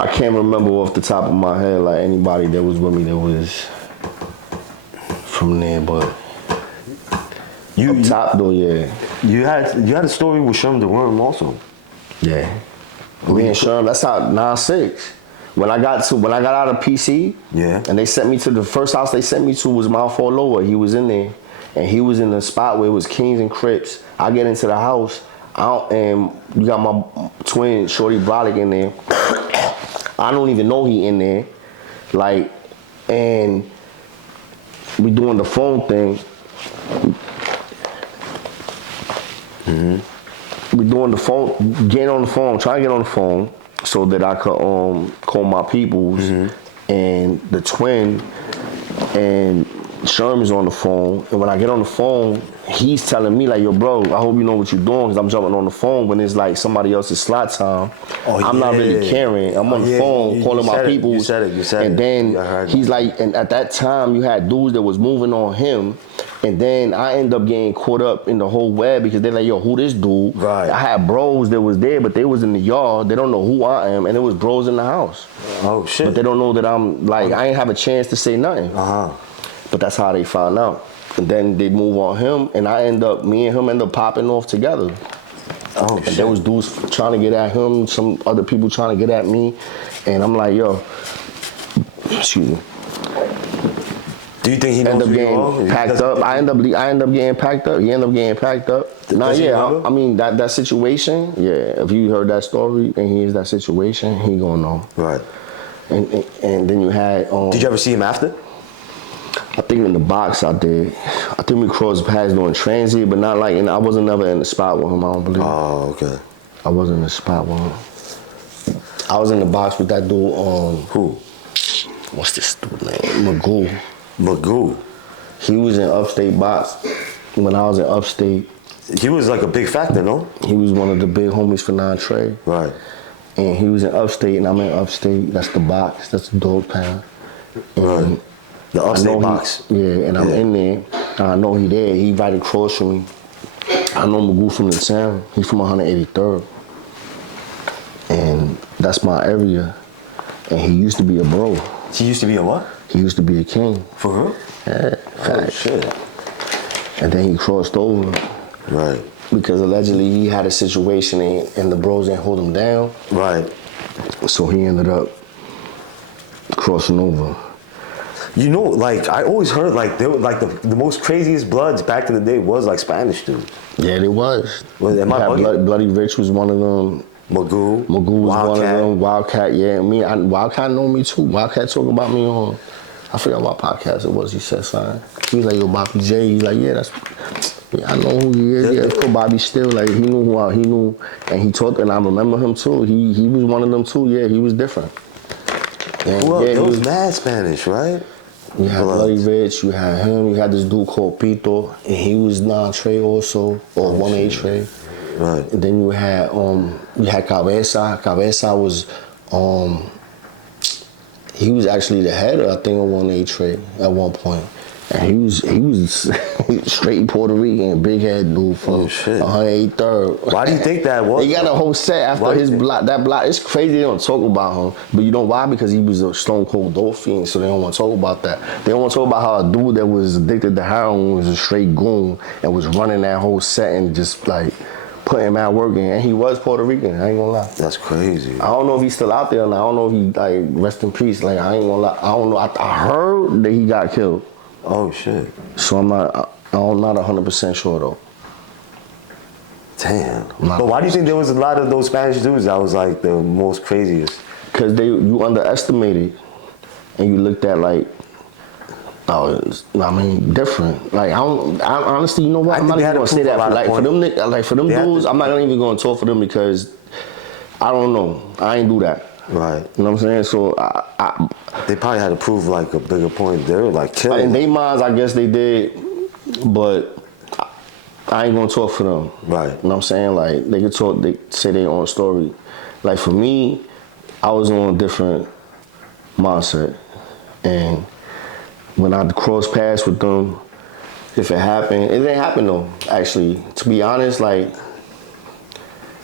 I can't remember off the top of my head like anybody that was with me that was from there, but up top though, yeah. You had a story with Sherm the Worm also. Yeah. Me and Sherm, that's how 9-6. When I got out of PC, Yeah. and they sent me to the first house they sent me to was Mount Fort Lower. He was in there, and he was in the spot where it was Kings and Crips. I get into the house, and you got my twin Shorty Brolic in there. I don't even know he in there, like, and we doing the phone thing. We doing the phone, getting on the phone, trying to get on the phone so that I could call my peoples, and the twin and Sherman's on the phone. And when I get on the phone, he's telling me like, yo, bro, I hope you know what you're doing, because I'm jumping on the phone when it's like somebody else's slot time. I'm not really caring. I'm on the phone calling my people. You said it. And then he's like, and at that time you had dudes that was moving on him. And then I end up getting caught up in the whole web because they're like, yo, who this dude? Right. I had bros that was there, but they was in the yard. They don't know who I am. And it was bros in the house. Oh, shit. But they don't know that I'm, like, I ain't have a chance to say nothing. Uh-huh. But that's how they found out. And then they move on him, and me and him end up popping off together. Oh, and shit. there was dudes trying to get at him, some other people trying to get at me. And I'm like, yo, excuse me. Do you think he knows End up who you getting are? packed up. I end up getting packed up. He ended up getting packed up. Nah, Does he yeah, remember? I mean that situation. Yeah, if you heard that story and he is that situation, he gonna know. Right. And then you had. Did you ever see him after? I think in the box I did. I think we crossed paths during transit, but not like. And I wasn't never in the spot with him. I don't believe. Oh, okay. I wasn't in the spot with him. I was in the box with that dude. Who? What's this dude name? Magoo. Magoo. He was in upstate box when I was in upstate. He was like a big factor, no? He was one of the big homies for Non Trey. Right. And he was in upstate, and I'm in upstate. That's the box. That's the dog pound. Right. The upstate box. And I'm in there. And I know he there. He right across from me. I know Magoo from the town. He's from 183rd. And that's my area. And he used to be a bro. He used to be a what? He used to be a king. For real? Yeah, Oh, fact. shit. And then he crossed over. Right. Because allegedly he had a situation and the bros didn't hold him down. Right. So he ended up crossing over. You know, like, I always heard, like, they were, like, the most craziest bloods back in the day was, like, Spanish dude. Yeah, there was. Am I bugging? Bloody Rich was one of them. Magoo. Magoo was Wildcat. one of them. Wildcat, yeah. Wildcat know me too. Wildcat talk about me on, I forgot what podcast it was. He said something. He was like, yo, Bobby J. He's like, yeah, I know who he is. Yeah, cool, Bobby still. Like, he knew he knew. And he talked, and I remember him too. He was one of them too. Yeah, he was different. And Well, yeah, it was mad Spanish, right? You had Bloody Rich, you had him, you had this dude called Pito, and he was non-Trey also, or 1A Trey. Right. And then you had Cabeza. Cabeza was he was actually the head of, I think, of 1A Trey at one point. And he was straight Puerto Rican, big head dude from 183rd. Why do you think that was? They got a whole set after his block. That block, it's crazy they don't talk about him. But you know why? Because he was a stone cold dope fiend, so they don't want to talk about that. They don't want to talk about how a dude that was addicted to heroin was a straight goon and was running that whole set and just like putting mad work in. And he was Puerto Rican, I ain't gonna lie. That's crazy. I don't know if he's still out there now. I don't know if he, like, rest in peace. Like, I ain't gonna lie. I don't know. I heard that he got killed. Oh, shit. So I'm not 100% sure though. Damn. But why do you think there was a lot of those Spanish dudes that was like the most craziest? Because you underestimated and you looked at like, different. Like, I honestly, you know what? I'm not even gonna say that. For them dudes, I'm not even gonna talk for them because I don't know. I ain't do that. Right. You know what I'm saying? So they probably had to prove like a bigger point. They were like killing. In their minds, I guess they did, but I ain't gonna talk for them. Right. You know what I'm saying? Like, they could talk, they say their own story. Like, for me, I was on a different mindset. And when I crossed paths with them, if it happened, it didn't happen though, actually. To be honest, like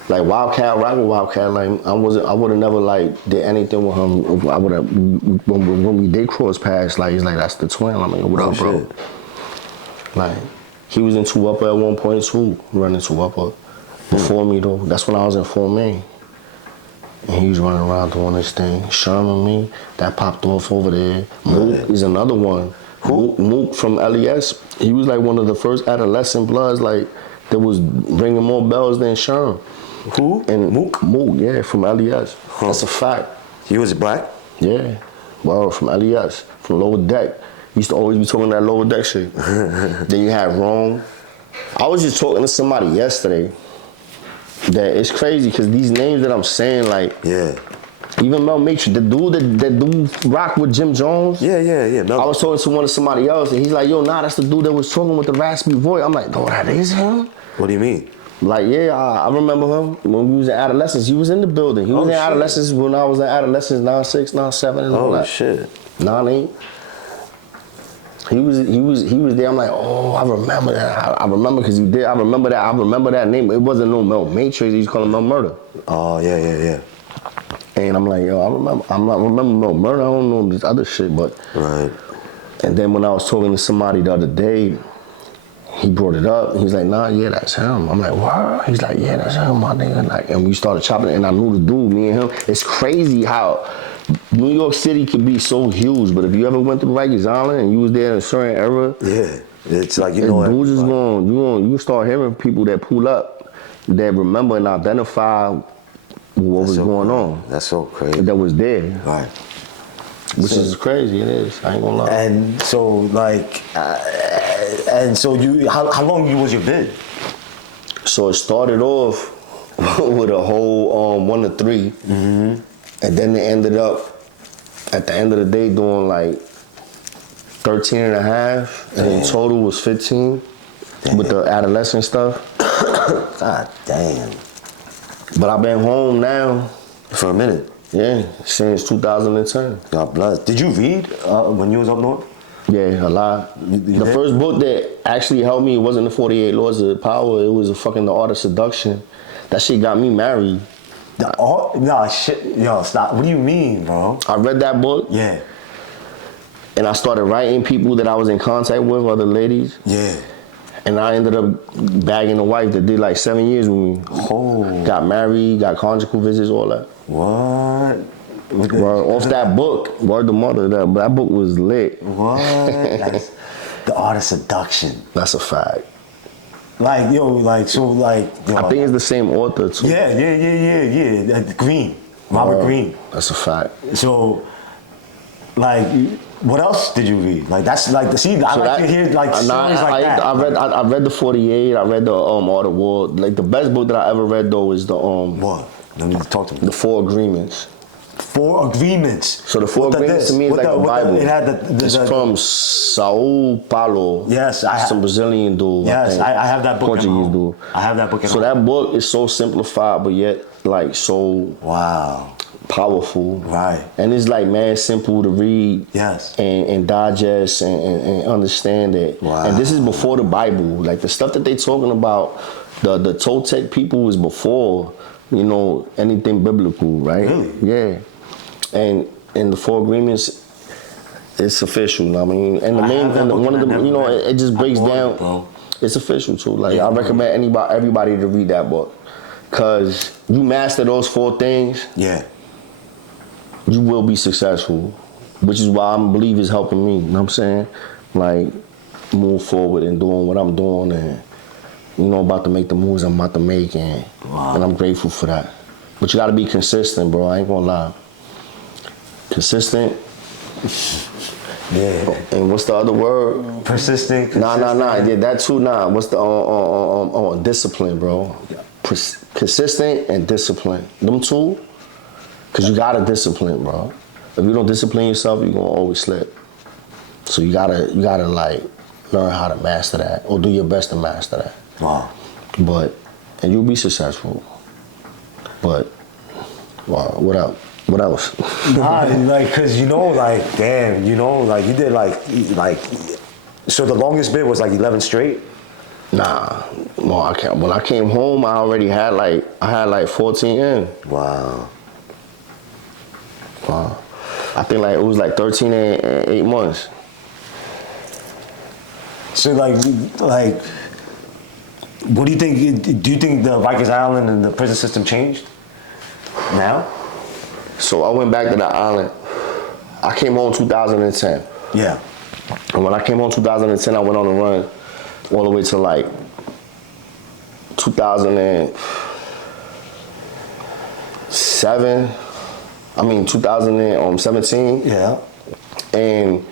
Wildcat, rock with Wildcat, like I would have never like did anything with him. I would have when we did cross paths, like he's like, that's the twin. I'm like, what up, bro? Shit. Like, he was in 2 Upper at one point too, running 2 Upper. Before me though, that's when I was in 4 Main. And he was running around doing this thing. Sherman me, that popped off over there. Mook is another one. Mook from LES, he was like one of the first adolescent bloods like that was ringing more bells than Sherman. Who? And Mook? Mook, yeah, from LES. That's a fact. He was black? Yeah. Well, from LES, from Lower Deck. Used to always be talking that Lower Deck shit. Then you had Rome. I was just talking to somebody yesterday that it's crazy because these names that I'm saying, like, Yeah. even Mel Matrix, the dude that rock with Jim Jones. Yeah. I was talking to somebody else, and he's like, yo, nah, that's the dude that was talking with the raspy voice. I'm like, no, that is him? What do you mean? Like, yeah, I remember him when we was in adolescence. He was in the building. He was in adolescence when I was in adolescence, 9'6", 9'7", and all that. Oh, shit. 9'8". He was there. I'm like, oh, I remember that. I remember because he did. I remember that name. It wasn't no Mel Matrix. He was calling Mel Murder. Oh, yeah. And I'm like, yo, I remember Mel Murder. I don't know this other shit, but. Right. And then when I was talking to somebody the other day, he brought it up. He's like, nah, yeah, that's him. I'm like, what? He's like, yeah, that's him, my nigga. Like, and we started chopping, and I knew the dude, me and him. It's crazy how New York City could be so huge, but if you ever went to Rikers Island and you was there in a certain era, Yeah. It's like, you And know dudes is everybody. you start hearing people that pull up that remember and identify what was going on. That's so crazy. That was there. Right. Which So- is crazy, it is. I ain't gonna lie. And so, like, how long was your bid? So it started off with a whole 1 to 3. And then it ended up, at the end of the day, doing like 13 and a half. And in total was 15 with the adolescent stuff. God damn. But I've been home now, For a minute. yeah, since 2010. God bless. Did you read when you was up north? Yeah, a lot. You The did? first book that actually helped me wasn't the 48 Laws of Power. It was The Art of Seduction. That shit got me married. No, shit. Yo, stop. What do you mean, bro? I read that book, Yeah. and I started writing people that I was in contact with, other ladies. Yeah. And I ended up bagging a wife that did like 7 years with me. Oh. Got married, got conjugal visits, all that. What? Well, off that book, Word the Mother, that book was lit. What? That's the art of seduction. That's a fact. Like, yo, like, so, like, yo. I think it's the same author too. Yeah. Green. Robert Green. That's a fact. So, like, what else did you read? Like, that's like, see, I like to hear like stories like that. I read the 48. I read the Art of War. Like the best book that I ever read though is the What? Let me talk to me. the 4 Agreements. 4 Agreements. So the 4 Agreements to me is like a Bible. It had It's from Sao Paulo. Yes, some Brazilian dude. Yes, I have that book. Portuguese dude. I have that book. So that book is so simplified, but yet like so Wow. powerful. Right. And it's like mad simple to read. Yes. And digest and understand it. Wow. And this is before the Bible. Like the stuff that they talking about, the Toltec people was before, you know, anything biblical, right? Really? Yeah. And the 4 Agreements, it's official. I mean, and the main and one of the, you know, it just breaks down. Bro. It's official too. Like I recommend everybody to read that book, cause you master those 4 things, Yeah. you will be successful, which is why I believe is helping me. You know what I'm saying? Like move forward and doing what I'm doing, and you know, about to make the moves I'm about to make, and I'm grateful for that. But you gotta be consistent, bro. I ain't gonna lie. Consistent. Yeah. And what's the other word? Persistent. Nah. Yeah, that too. Nah. What's the discipline, bro? Consistent and discipline. Them two. Cause you gotta discipline, bro. If you don't discipline yourself, you're gonna always slip. So you gotta like learn how to master that, or do your best to master that. Wow. And you'll be successful. But wow, what else? Nah, like, cause you know, like, damn, you know, like you did like, so the longest bid was like 11 straight. Nah, well, when I came home, I already had like 14 in. Wow. I think like it was like 13 and 8 months. So like, what do you think? Do you think the Rikers Island and the prison system changed now? So I went back to the island. I came home 2010. Yeah. And when I came home 2010, I went on a run all the way to like 2007. 2017. Yeah. And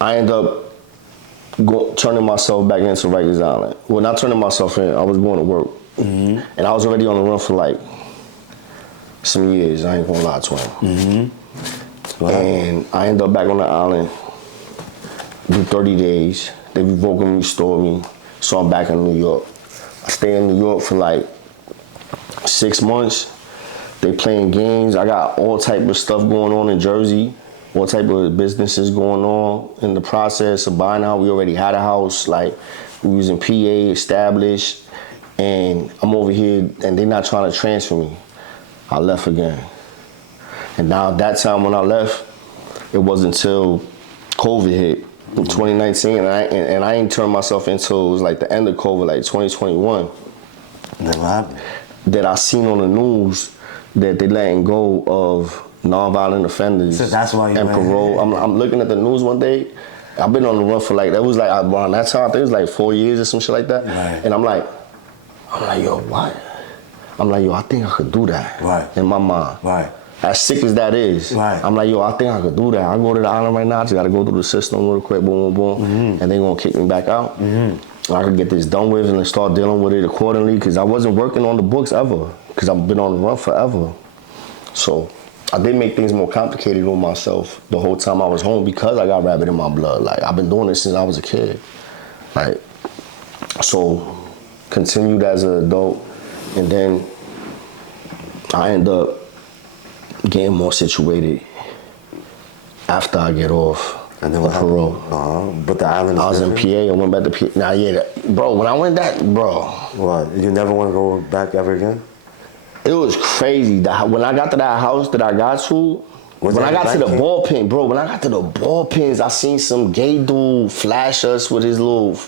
I ended up turning myself back into Rikers Island. Well, not turning myself in, I was going to work. Mm-hmm. And I was already on the run for like some years, I ain't gonna lie to him. Mm-hmm. Wow. And I ended up back on the island, do 30 days. They revoked and restored me, so I'm back in New York. I stayed in New York for like 6 months. They playing games. I got all type of stuff going on in Jersey, all type of businesses going on in the process of buying a house. We already had a house, like we was in PA, established, and I'm over here and they're not trying to transfer me. I left again. And now that time when I left, it wasn't until COVID hit in 2019, and I ain't turned myself until it was like the end of COVID, like 2021. And then what happened? That I seen on the news that they letting go of nonviolent offenders. So that's why you and went parole. ahead. I'm looking at the news one day, I've been on the run for like, that was like around that time, I think it was like 4 years or some shit like that. Right. And I'm like, yo, what? I'm like, yo, I think I could do that. Right. In my mind. Right. As sick as that is. Right. I'm like, yo, I think I could do that. I go to the island right now, I just gotta go through the system real quick, boom, boom, boom, and they gonna kick me back out. I could get this done with and then start dealing with it accordingly, because I wasn't working on the books ever, because I've been on the run forever. So I did make things more complicated on myself the whole time I was home, because I got rabbit in my blood. Like, I've been doing this since I was a kid. Like, so continued as an adult, and then I end up getting more situated after I get off. And then what parole. But the island. I was in PA. I went back to PA. Nah, yeah, bro. When I went back, bro. What? You never want to go back ever again? It was crazy. When I got to that house that I got to, when I got to the ball pin, bro. When I got to the ball pins, I seen some gay dude flash us with his little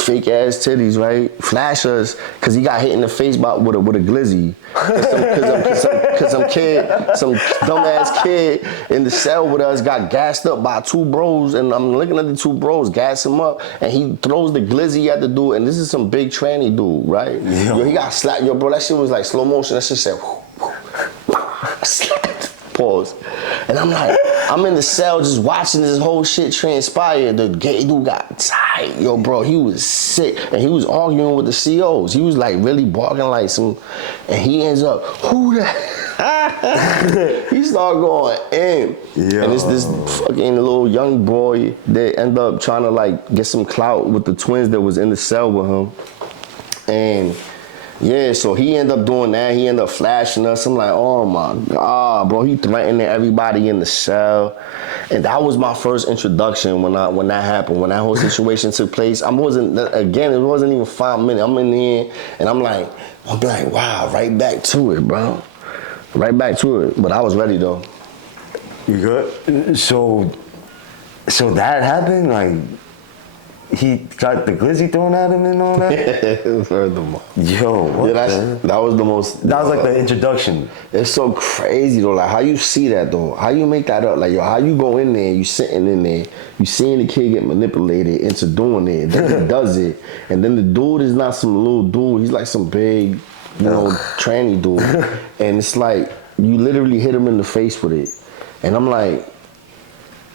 fake ass titties, right? Flash us, cause he got hit in the face with a glizzy. Cause some dumb ass kid in the cell with us got gassed up by two bros, and I'm looking at the two bros gas him up, and he throws the glizzy at the dude, and this is some big tranny dude, right? Yo, he got slapped. Yo, bro, that shit was like slow motion. That shit said, whoo, whoo, slapped. Pause. And I'm like, I'm in the cell just watching this whole shit transpire. The gay dude got tight. Yo, bro, he was sick. And he was arguing with the COs. He was like really barking like some, and he ends up, who the he started going in. Yo. And it's this fucking little young boy that end up trying to like get some clout with the twins that was in the cell with him. And yeah, so he ended up doing that. He ended up flashing us. I'm like, oh my God, bro. He threatening everybody in the cell. And that was my first introduction when that happened, when that whole situation took place. It wasn't even 5 minutes. I'm in there and I'm like, wow, right back to it, bro. Right back to it. But I was ready though. You good? So that happened? Like, he got the glizzy thrown at him and all that? Furthermore. Yo, what that was the most... That was like the introduction. It's so crazy though, like how you see that though? How you make that up? Like, yo, how you go in there, you sitting in there, you seeing the kid get manipulated into doing it, then he does it, and then the dude is not some little dude, he's like some big, tranny dude, and it's like, you literally hit him in the face with it. And I'm like,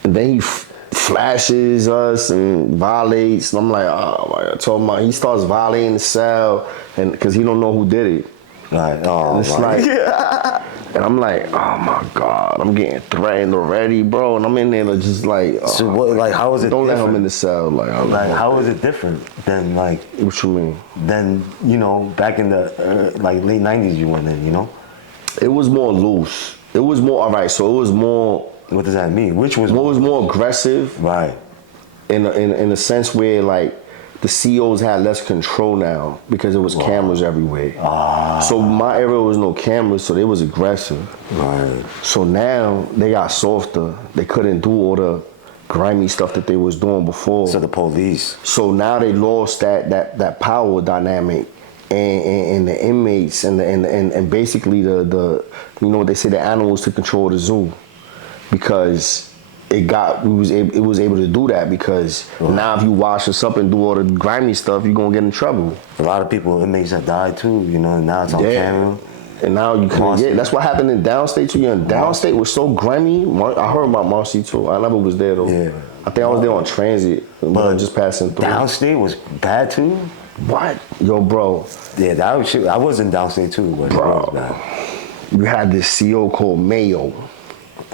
and then he flashes us and violates, and I'm like, oh my God. I told him, he starts violating the cell, and because he don't know who did it. Right. Oh, and it's like, and I'm like, oh my God, I'm getting threatened already, bro. And I'm in there just like, so what? Like, how was it? Don't different? let him in the cell. Like how was it different than like? What you mean? Than back in the like late '90s you went in, It was more loose. It was more, all right. So it was more. What does that mean? Which was? What was more aggressive? Right. In a sense where like the COs had less control now because it was cameras everywhere. So my era was no cameras, so they was aggressive. Right. So now they got softer. They couldn't do all the grimy stuff that they was doing before. So the police. So now they lost that power dynamic. And the inmates and basically the what they say, the animals to control the zoo, because it was able to do that, because now if you wash us up and do all the grimy stuff, you're gonna get in trouble. A lot of inmates have died too, now it's on camera. And now you couldn't that's what happened in downstate too. Downstate was so grimy. I heard about Marcy too. I never was there though. Yeah. I think I was there on transit, but I'm just passing through. Downstate was bad too? What? Yo, bro. Yeah, I was in downstate too, but bro, it was bad. You had this CO called Mayo.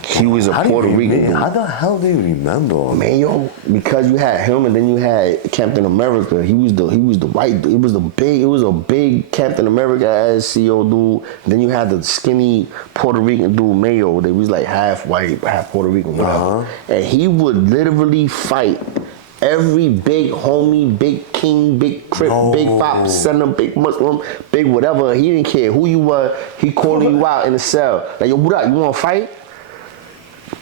He was a Puerto Rican dude. How the hell do you remember Mayo? Because you had him, and then you had Captain America. He was the white dude. It was a big Captain America ass CO dude. And then you had the skinny Puerto Rican dude Mayo. That was like half white, half Puerto Rican, whatever. And he would literally fight every big homie, big king, big crip, big pop, center, big Muslim, big whatever. He didn't care who you were. He calling you out in the cell. Like, yo, what up? You want to fight?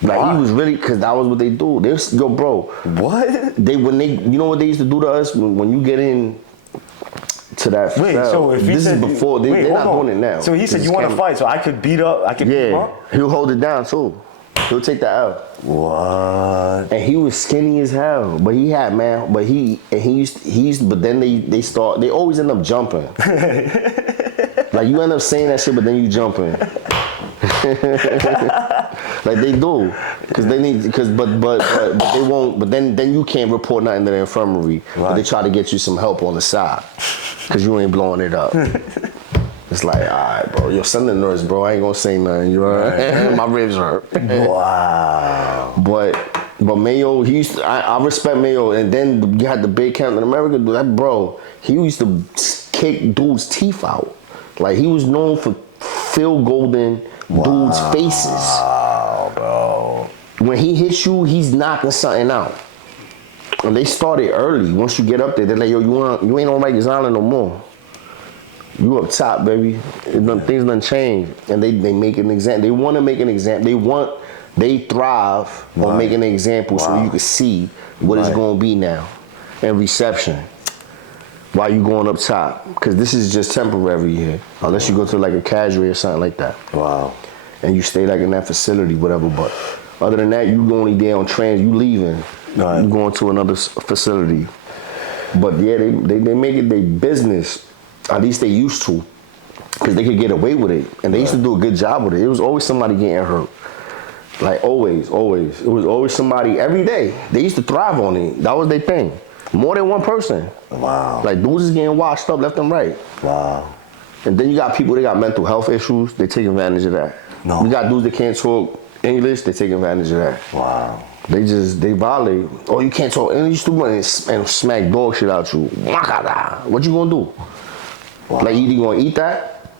Like, he was really, because that was what they do. Yo, bro. What? You know what they used to do to us when you get in to that cell? Wait, so if this is before, they're not doing it now. So he said, you want to fight, so I could beat him up? He'll hold it down too. He'll take the L. What? And he was skinny as hell, but he had man. But he used. But then they always end up jumping. Like you end up saying that shit, but then you jumping. Like they do, but they won't. But then you can't report nothing to the infirmary. Right. But they try to get you some help on the side, cause you ain't blowing it up. It's like, all right, bro. Yo, send the nurse, bro. I ain't gonna say nothing. You know, right. My ribs hurt. Wow. But Mayo, he used to, I respect Mayo. And then you had the big Captain America dude. That bro, he used to kick dudes' teeth out. Like he was known for field golden dudes' faces. Wow, bro. When he hits you, he's knocking something out. And they started early. Once you get up there, they're like, yo, you ain't on Rikers Island no more. You up top, baby. Things done changed. And they make an example. They want to make an example. They thrive on making an example so you can see what it's going to be now. And reception. While you going up top. Because this is just temporary here. Unless you go to like a casualty or something like that. Wow. And you stay like in that facility, whatever. But other than that, you only there on trans. You leaving. Right. You going to another facility. But yeah, they make it their business. At least they used to, because they could get away with it. And they used to do a good job with it. It was always somebody getting hurt. Like always. It was always somebody every day. They used to thrive on it. That was their thing. More than one person. Wow. Like dudes is getting washed up left and right. Wow. And then you got people that got mental health issues. They take advantage of that. No. You got dudes that can't talk English. They take advantage of that. Wow. They violate. Oh, you can't talk English too much and smack dog shit out you. What you gonna do? Wow. Like either you gonna eat that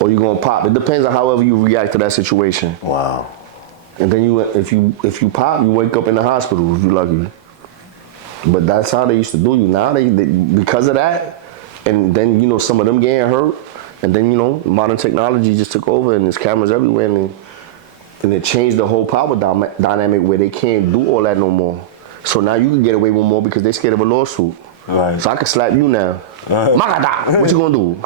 or you gonna pop. It depends on however you react to that situation. Wow. And then if you pop, you wake up in the hospital if you lucky. But that's how they used to do you. Now they because of that, and then some of them getting hurt, and then modern technology just took over and there's cameras everywhere and it changed the whole power dynamic where they can't do all that no more. So now you can get away with more because they're scared of a lawsuit. Right. So I can slap you now. Magada, what you gonna do?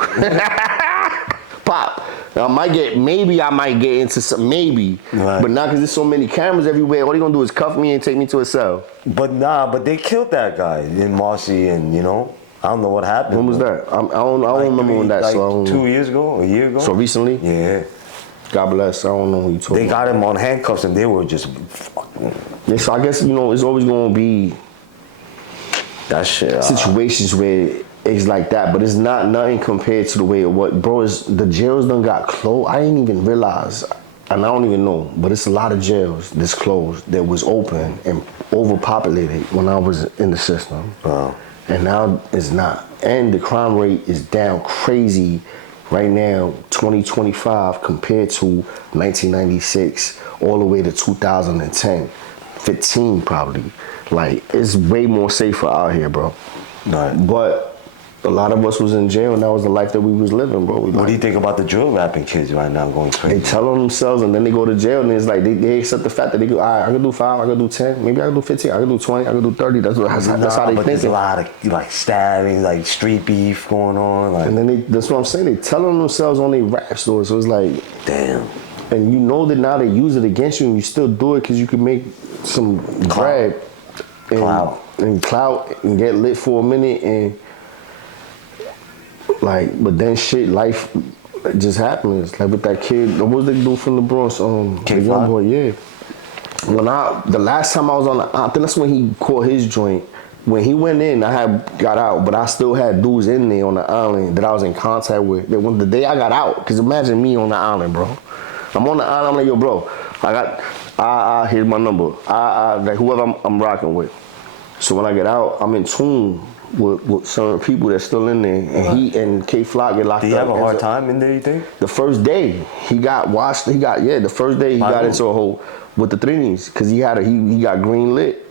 Pop. Maybe I might get into some, maybe. Right. But not because there's so many cameras everywhere. All they gonna do is cuff me and take me to a cell. But they killed that guy in Marcy, and I don't know what happened. When was that? I don't remember when that. Like so 2 years ago, a year ago. So recently? Yeah. God bless. I don't know who you talking. They got him on handcuffs, and they were just. Yeah, so I guess it's always gonna be that shit. Situations where it's like that, but it's not nothing compared to the way it was. Bro, the jails done got closed. I didn't even realize, and I don't even know, but it's a lot of jails that's closed that was open and overpopulated when I was in the system. Wow. And now it's not. And the crime rate is down crazy right now, 2025 compared to 1996 all the way to 2010, 15 probably. Like, it's way more safer out here, bro. Right. But a lot of us was in jail, and that was the life that we was living, bro. What do you think about the drill rapping kids right now going crazy? They tell on themselves, and then they go to jail, and it's like they accept the fact that they go, all right, I can do 5, I can do 10, maybe I can do 15, I can do 20, I can do 30. That's how they think. There's a lot of like stabbing, like street beef going on. Like. And then that's what I'm saying. They tell on themselves on their rap stores. So it's like, damn. And you know that now they use it against you, and you still do it because you can make some bread and clout and get lit for a minute and. Like, but then life just happens. Like with that kid, what was they do from the Bronx? The young boy, yeah. The last time I was I think that's when he caught his joint. When he went in, I had got out, but I still had dudes in there on the island that I was in contact with. That when the day I got out, because imagine me on the island, bro. I'm on the island, I'm like, yo, bro, here's my number. Like whoever I'm rocking with. So when I get out, I'm in tune with some people that's still in there, and he and K Flock get locked up. Did he have a hard time in there, you think? The first day he got washed. The first day he got into a hole with the Trinis because he got green lit.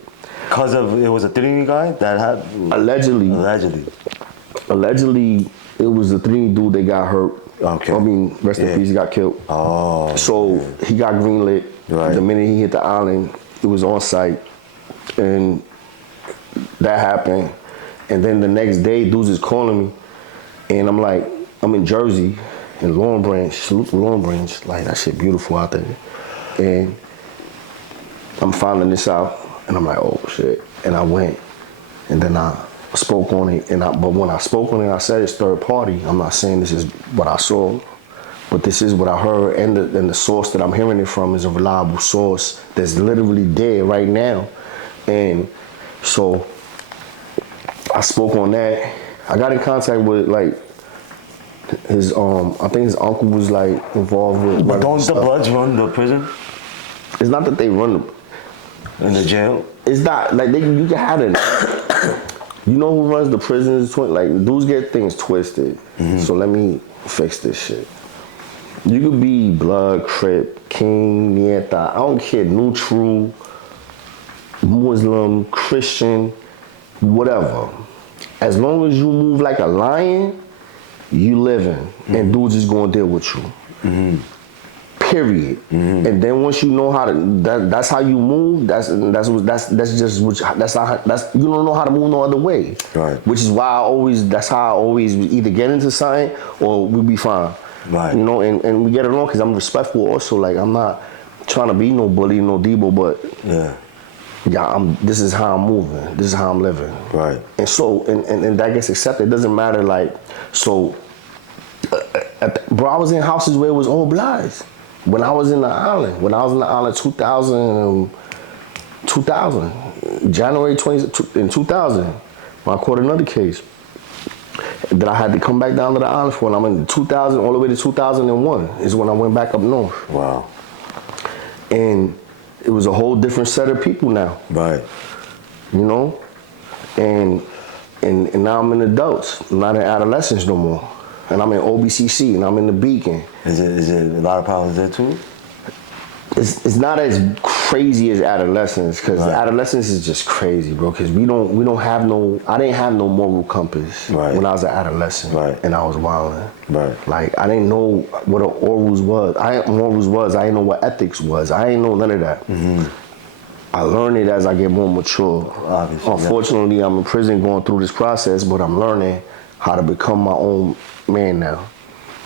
Because it was a Trini guy that had allegedly, it was the Trini dude that got hurt. Okay. I mean, rest in peace, he got killed. Oh. So he got green lit. Right. The minute he hit the island, it was on site, and that happened. And then the next day, dudes is calling me, and I'm like, I'm in Jersey, in Long Branch, like that shit beautiful out there. And I'm finding this out, and I'm like, oh shit. And I went, and then I spoke on it, but when I spoke on it, I said it's third party. I'm not saying this is what I saw, but this is what I heard, and the source that I'm hearing it from is a reliable source that's literally there right now. And so I spoke on that. I got in contact with like his I think his uncle was like involved with. But don't the Bloods run the prison? It's not that they run in the jail. It's not like you can have it. You know who runs the prisons? Like dudes get things twisted. So let me fix this shit. You could be Blood, Crip, King, Nieta, I don't care, neutral, Muslim, Christian, whatever. As long as you move like a lion, you living, and dudes is gonna deal with you. Period. And then once you know how to, that's how you move. That's you don't know how to move no other way. Right. Which is why that's how I always either get into something or we'll be fine. Right. You know, and we get along because I'm respectful also. Like I'm not trying to be no bully, no Debo, but yeah, this is how I'm moving. This is how I'm living. Right. And so, and that gets accepted. It doesn't matter. Like so, bro, I was in houses where it was all Bloods. When I was in the island, 2000, January 20, in 2000, when I caught another case that I had to come back down to the island for, and I'm in 2000 all the way to 2001 is when I went back up north. Wow. And it was a whole different set of people now. Right. You know? And now I'm in adults, I'm not in adolescents no more. And I'm in OBCC, and I'm in the Beacon. Is it a lot of problems there too? It's not as crazy as adolescence, because adolescence is just crazy, bro. Because we don't have no. I didn't have no moral compass when I was an adolescent, and I was wilding. Right. Like I didn't know what an morals was. I didn't know what ethics was. I didn't know none of that. I learned it as I get more mature. Obviously. Unfortunately, I'm in prison going through this process, but I'm learning how to become my own man now.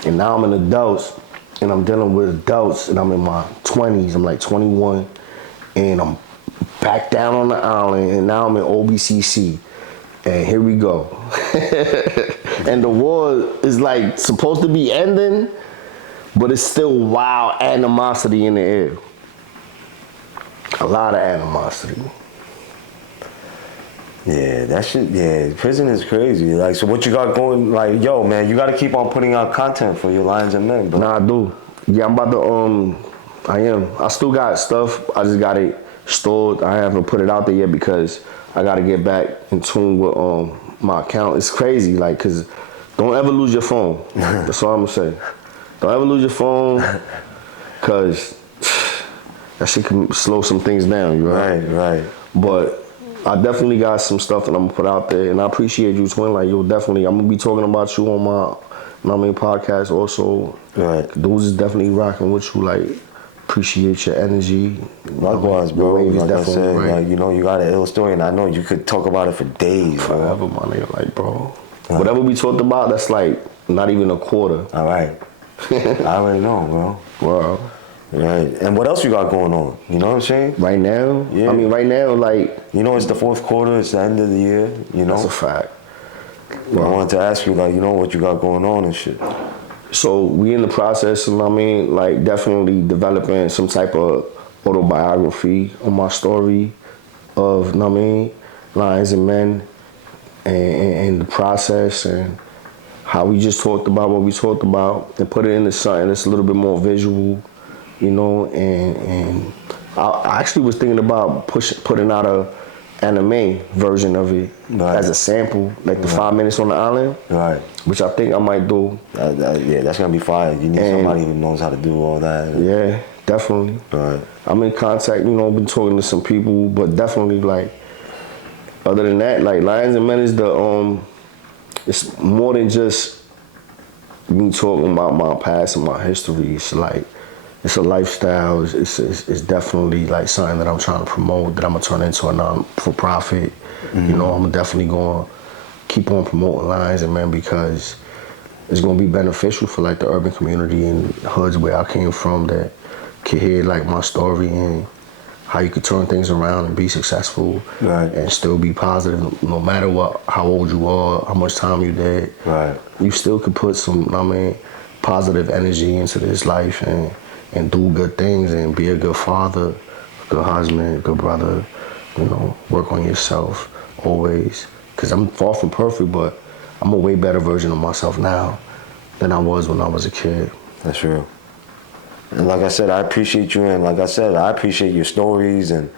And now I'm an adult, and I'm dealing with adults, and I'm in my 20s. I'm like 21, and I'm back down on the island, and now I'm in OBCC. And here we go. And the war is like supposed to be ending, but it's still wild animosity in the air. A lot of animosity. Yeah, that shit, yeah, prison is crazy. Like, so what you got going, like, yo, man, you got to keep on putting out content for your Lions and Men, bro. Nah, I do. Yeah, I'm about to, I am. I still got stuff. I just got it stored. I haven't put it out there yet because I got to get back in tune with my account. It's crazy, like, because don't ever lose your phone. That's all I'm going to say. Don't ever lose your phone because that shit can slow some things down, you know? Right. But I definitely got some stuff that I'm gonna put out there, and I appreciate you, Twin. Like, yo, definitely, I'm gonna be talking about you on my podcast also. Right. Dudes is definitely rocking with you. Like, appreciate your energy. Likewise, bro. Like I said, right. like, you know, you got an ill story, and I know you could talk about it for days, forever, my nigga. Like, bro, whatever we talked about, that's like not even a quarter. All right. I already know, bro. Wow. Right. And what else you got going on? You know what I'm saying? Right now? Yeah. I mean, right now, like... You know, it's the fourth quarter. It's the end of the year, you know? That's a fact. Well, I wanted to ask you, like, you know, what you got going on and shit. So, we in the process, I mean, like, definitely developing some type of autobiography on my story of, I mean, Lions and Men and the process and how we just talked about what we talked about and put it into something that's a little bit more visual. You know, and I actually was thinking about putting out a anime version of it as a sample, like the 5 minutes on the island, which I think I might do. Yeah, that's gonna be fire. You need somebody who knows how to do all that. Yeah, definitely. Right. I'm in contact, you know, been talking to some people, but definitely like, other than that, like Lions and Men is it's more than just me talking about my past and my history. It's like, it's a lifestyle. It's definitely like something that I'm trying to promote, that I'm gonna turn into a non-for-profit. You know, I'm definitely gonna keep on promoting Lions and Men because it's gonna be beneficial for like the urban community and hoods where I came from that can hear like my story and how you could turn things around and be successful, Right. and still be positive, no matter how old you are, how much time you did. Right. You still could put some, positive energy into this life and do good things and be a good father, good husband, good brother. Work on yourself always. Because I'm far from perfect, but I'm a way better version of myself now than I was when I was a kid. That's real. And like I said, I appreciate you, and like I said, I appreciate your stories and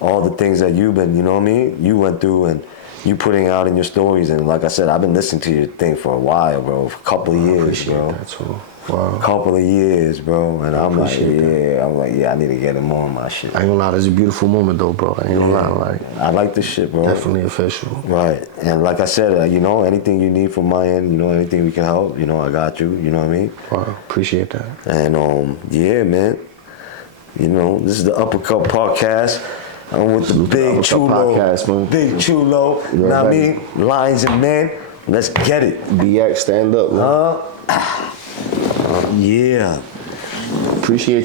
all the things that you've been, you know what I mean, you went through and you putting out in your stories. And like I said, I've been listening to your thing for a while, bro, for a couple of years, Appreciate bro. that too. Wow. Couple of years, bro. And I'm like, appreciate I need to get him on my shit. I ain't gonna lie, this is a beautiful moment though, bro. I ain't gonna lie, I like this shit, bro. definitely official. Right. And like I said, anything you need from my end, anything we can help, I got you, you know what I mean? Wow, appreciate that. And yeah, man. This is the Uppercut Podcast. I'm with the big Chulo. Podcast, man. Big Chulo. You know what I mean? Lions and men. Let's get it. BX, stand up, man. Yeah. Appreciate you.